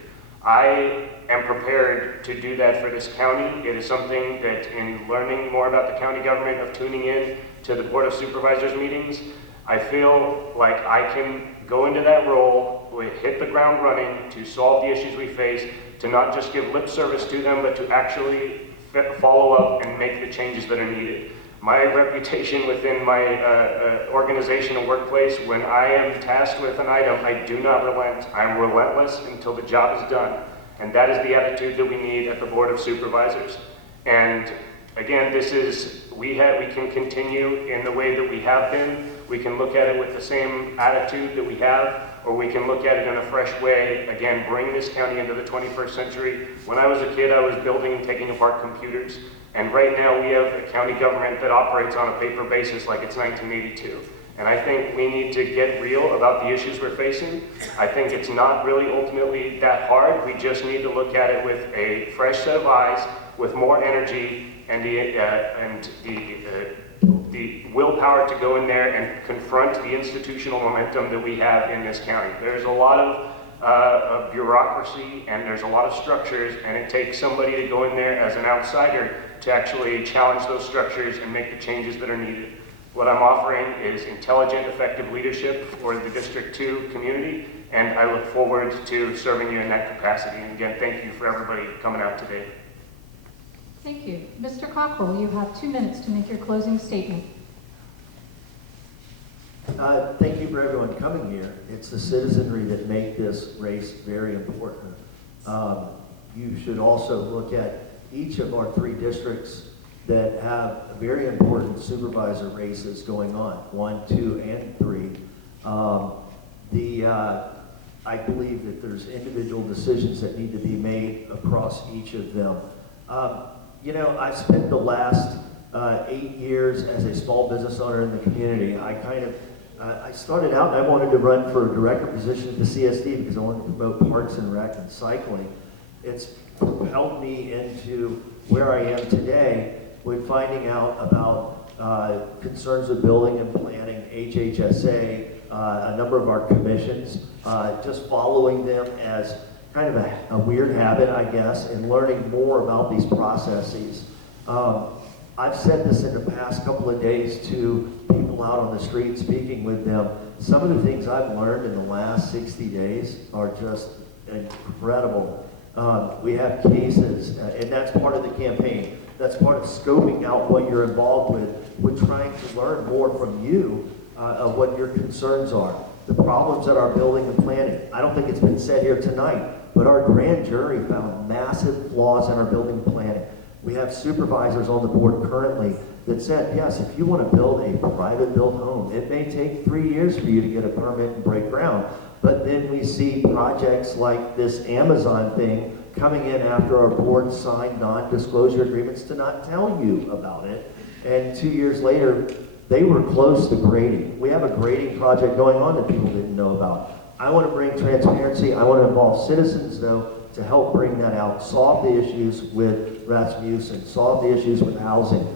I am prepared to do that for this county. It is something that in learning more about the county government, of tuning in to the Board of Supervisors meetings, I feel like I can go into that role, hit the ground running to solve the issues we face, to not just give lip service to them, but to actually follow up and make the changes that are needed. My reputation within my organization and workplace, when I am tasked with an item, I do not relent. I'm relentless until the job is done. And that is the attitude that we need at the Board of Supervisors. And again, this is, we can continue in the way that we have been. We can look at it with the same attitude that we have, or we can look at it in a fresh way. Again, bring this county into the 21st century. When I was a kid, I was building and taking apart computers. And right now we have a county government that operates on a paper basis like it's 1982. And I think we need to get real about the issues we're facing. I think it's not really ultimately that hard. We just need to look at it with a fresh set of eyes, with more energy, and the willpower to go in there and confront the institutional momentum that we have in this county. There's a lot of bureaucracy and there's a lot of structures, and it takes somebody to go in there as an outsider to actually challenge those structures and make the changes that are needed. What I'm offering is intelligent, effective leadership for the District 2 community, and I look forward to serving you in that capacity. And again, thank you for everybody coming out today. Thank you. Mr. Cockrell, you have 2 minutes to make your closing statement. Thank you for everyone coming here. It's the citizenry that make this race very important. You should also look at each of our 3 districts that have very important supervisor races going on, 1, 2, and 3. I believe that there's individual decisions that need to be made across each of them. You know, I've spent the last 8 years as a small business owner in the community. I started out and I wanted to run for a director position at the CSD because I wanted to promote parks and rec and cycling. It's propelled me into where I am today with finding out about concerns with building and planning, HHSA, a number of our commissions, just following them as kind of a weird habit, I guess, and learning more about these processes. I've said this in the past couple of days to people out on the street, speaking with them. Some of the things I've learned in the last 60 days are just incredible. We have cases, and that's part of the campaign. That's part of scoping out what you're involved with. We're trying to learn more from you of what your concerns are. The problems that are building and planning. I don't think it's been said here tonight, but our grand jury found massive flaws in our building and planning. We have supervisors on the board currently that said, yes, if you want to build a private built home, it may take 3 years for you to get a permit and break ground. But then we see projects like this Amazon thing coming in after our board signed non-disclosure agreements to not tell you about it. And 2 years later, they were close to grading. We have a grading project going on that people didn't know about. I want to bring transparency. I want to involve citizens, though, to help bring that out, solve the issues with Rasmussen, solve the issues with housing,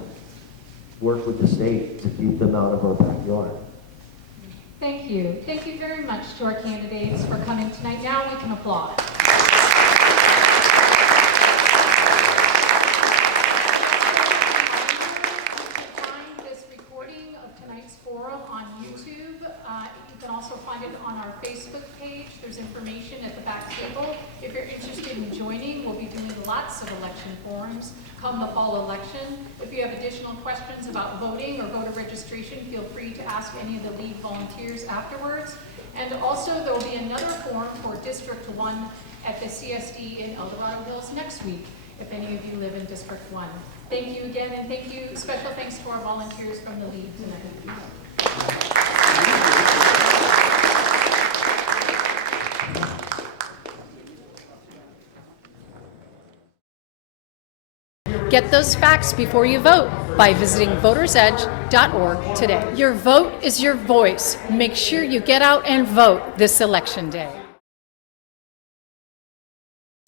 work with the state to keep them out of our backyard. Thank you. Thank you very much to our candidates for coming tonight. Now we can applaud. You can also find it on our Facebook page. There's information at the back table. If you're interested in joining, we'll be doing lots of election forums come the fall election. If you have additional questions about voting or voter registration, feel free to ask any of the lead volunteers afterwards. And also, there will be another forum for District 1 at the CSD in El Dorado Hills next week, if any of you live in District 1. Thank you again, and thank you, special thanks to our volunteers from the league tonight. Get those facts before you vote by visiting votersedge.org today. Your vote is your voice. Make sure you get out and vote this election day.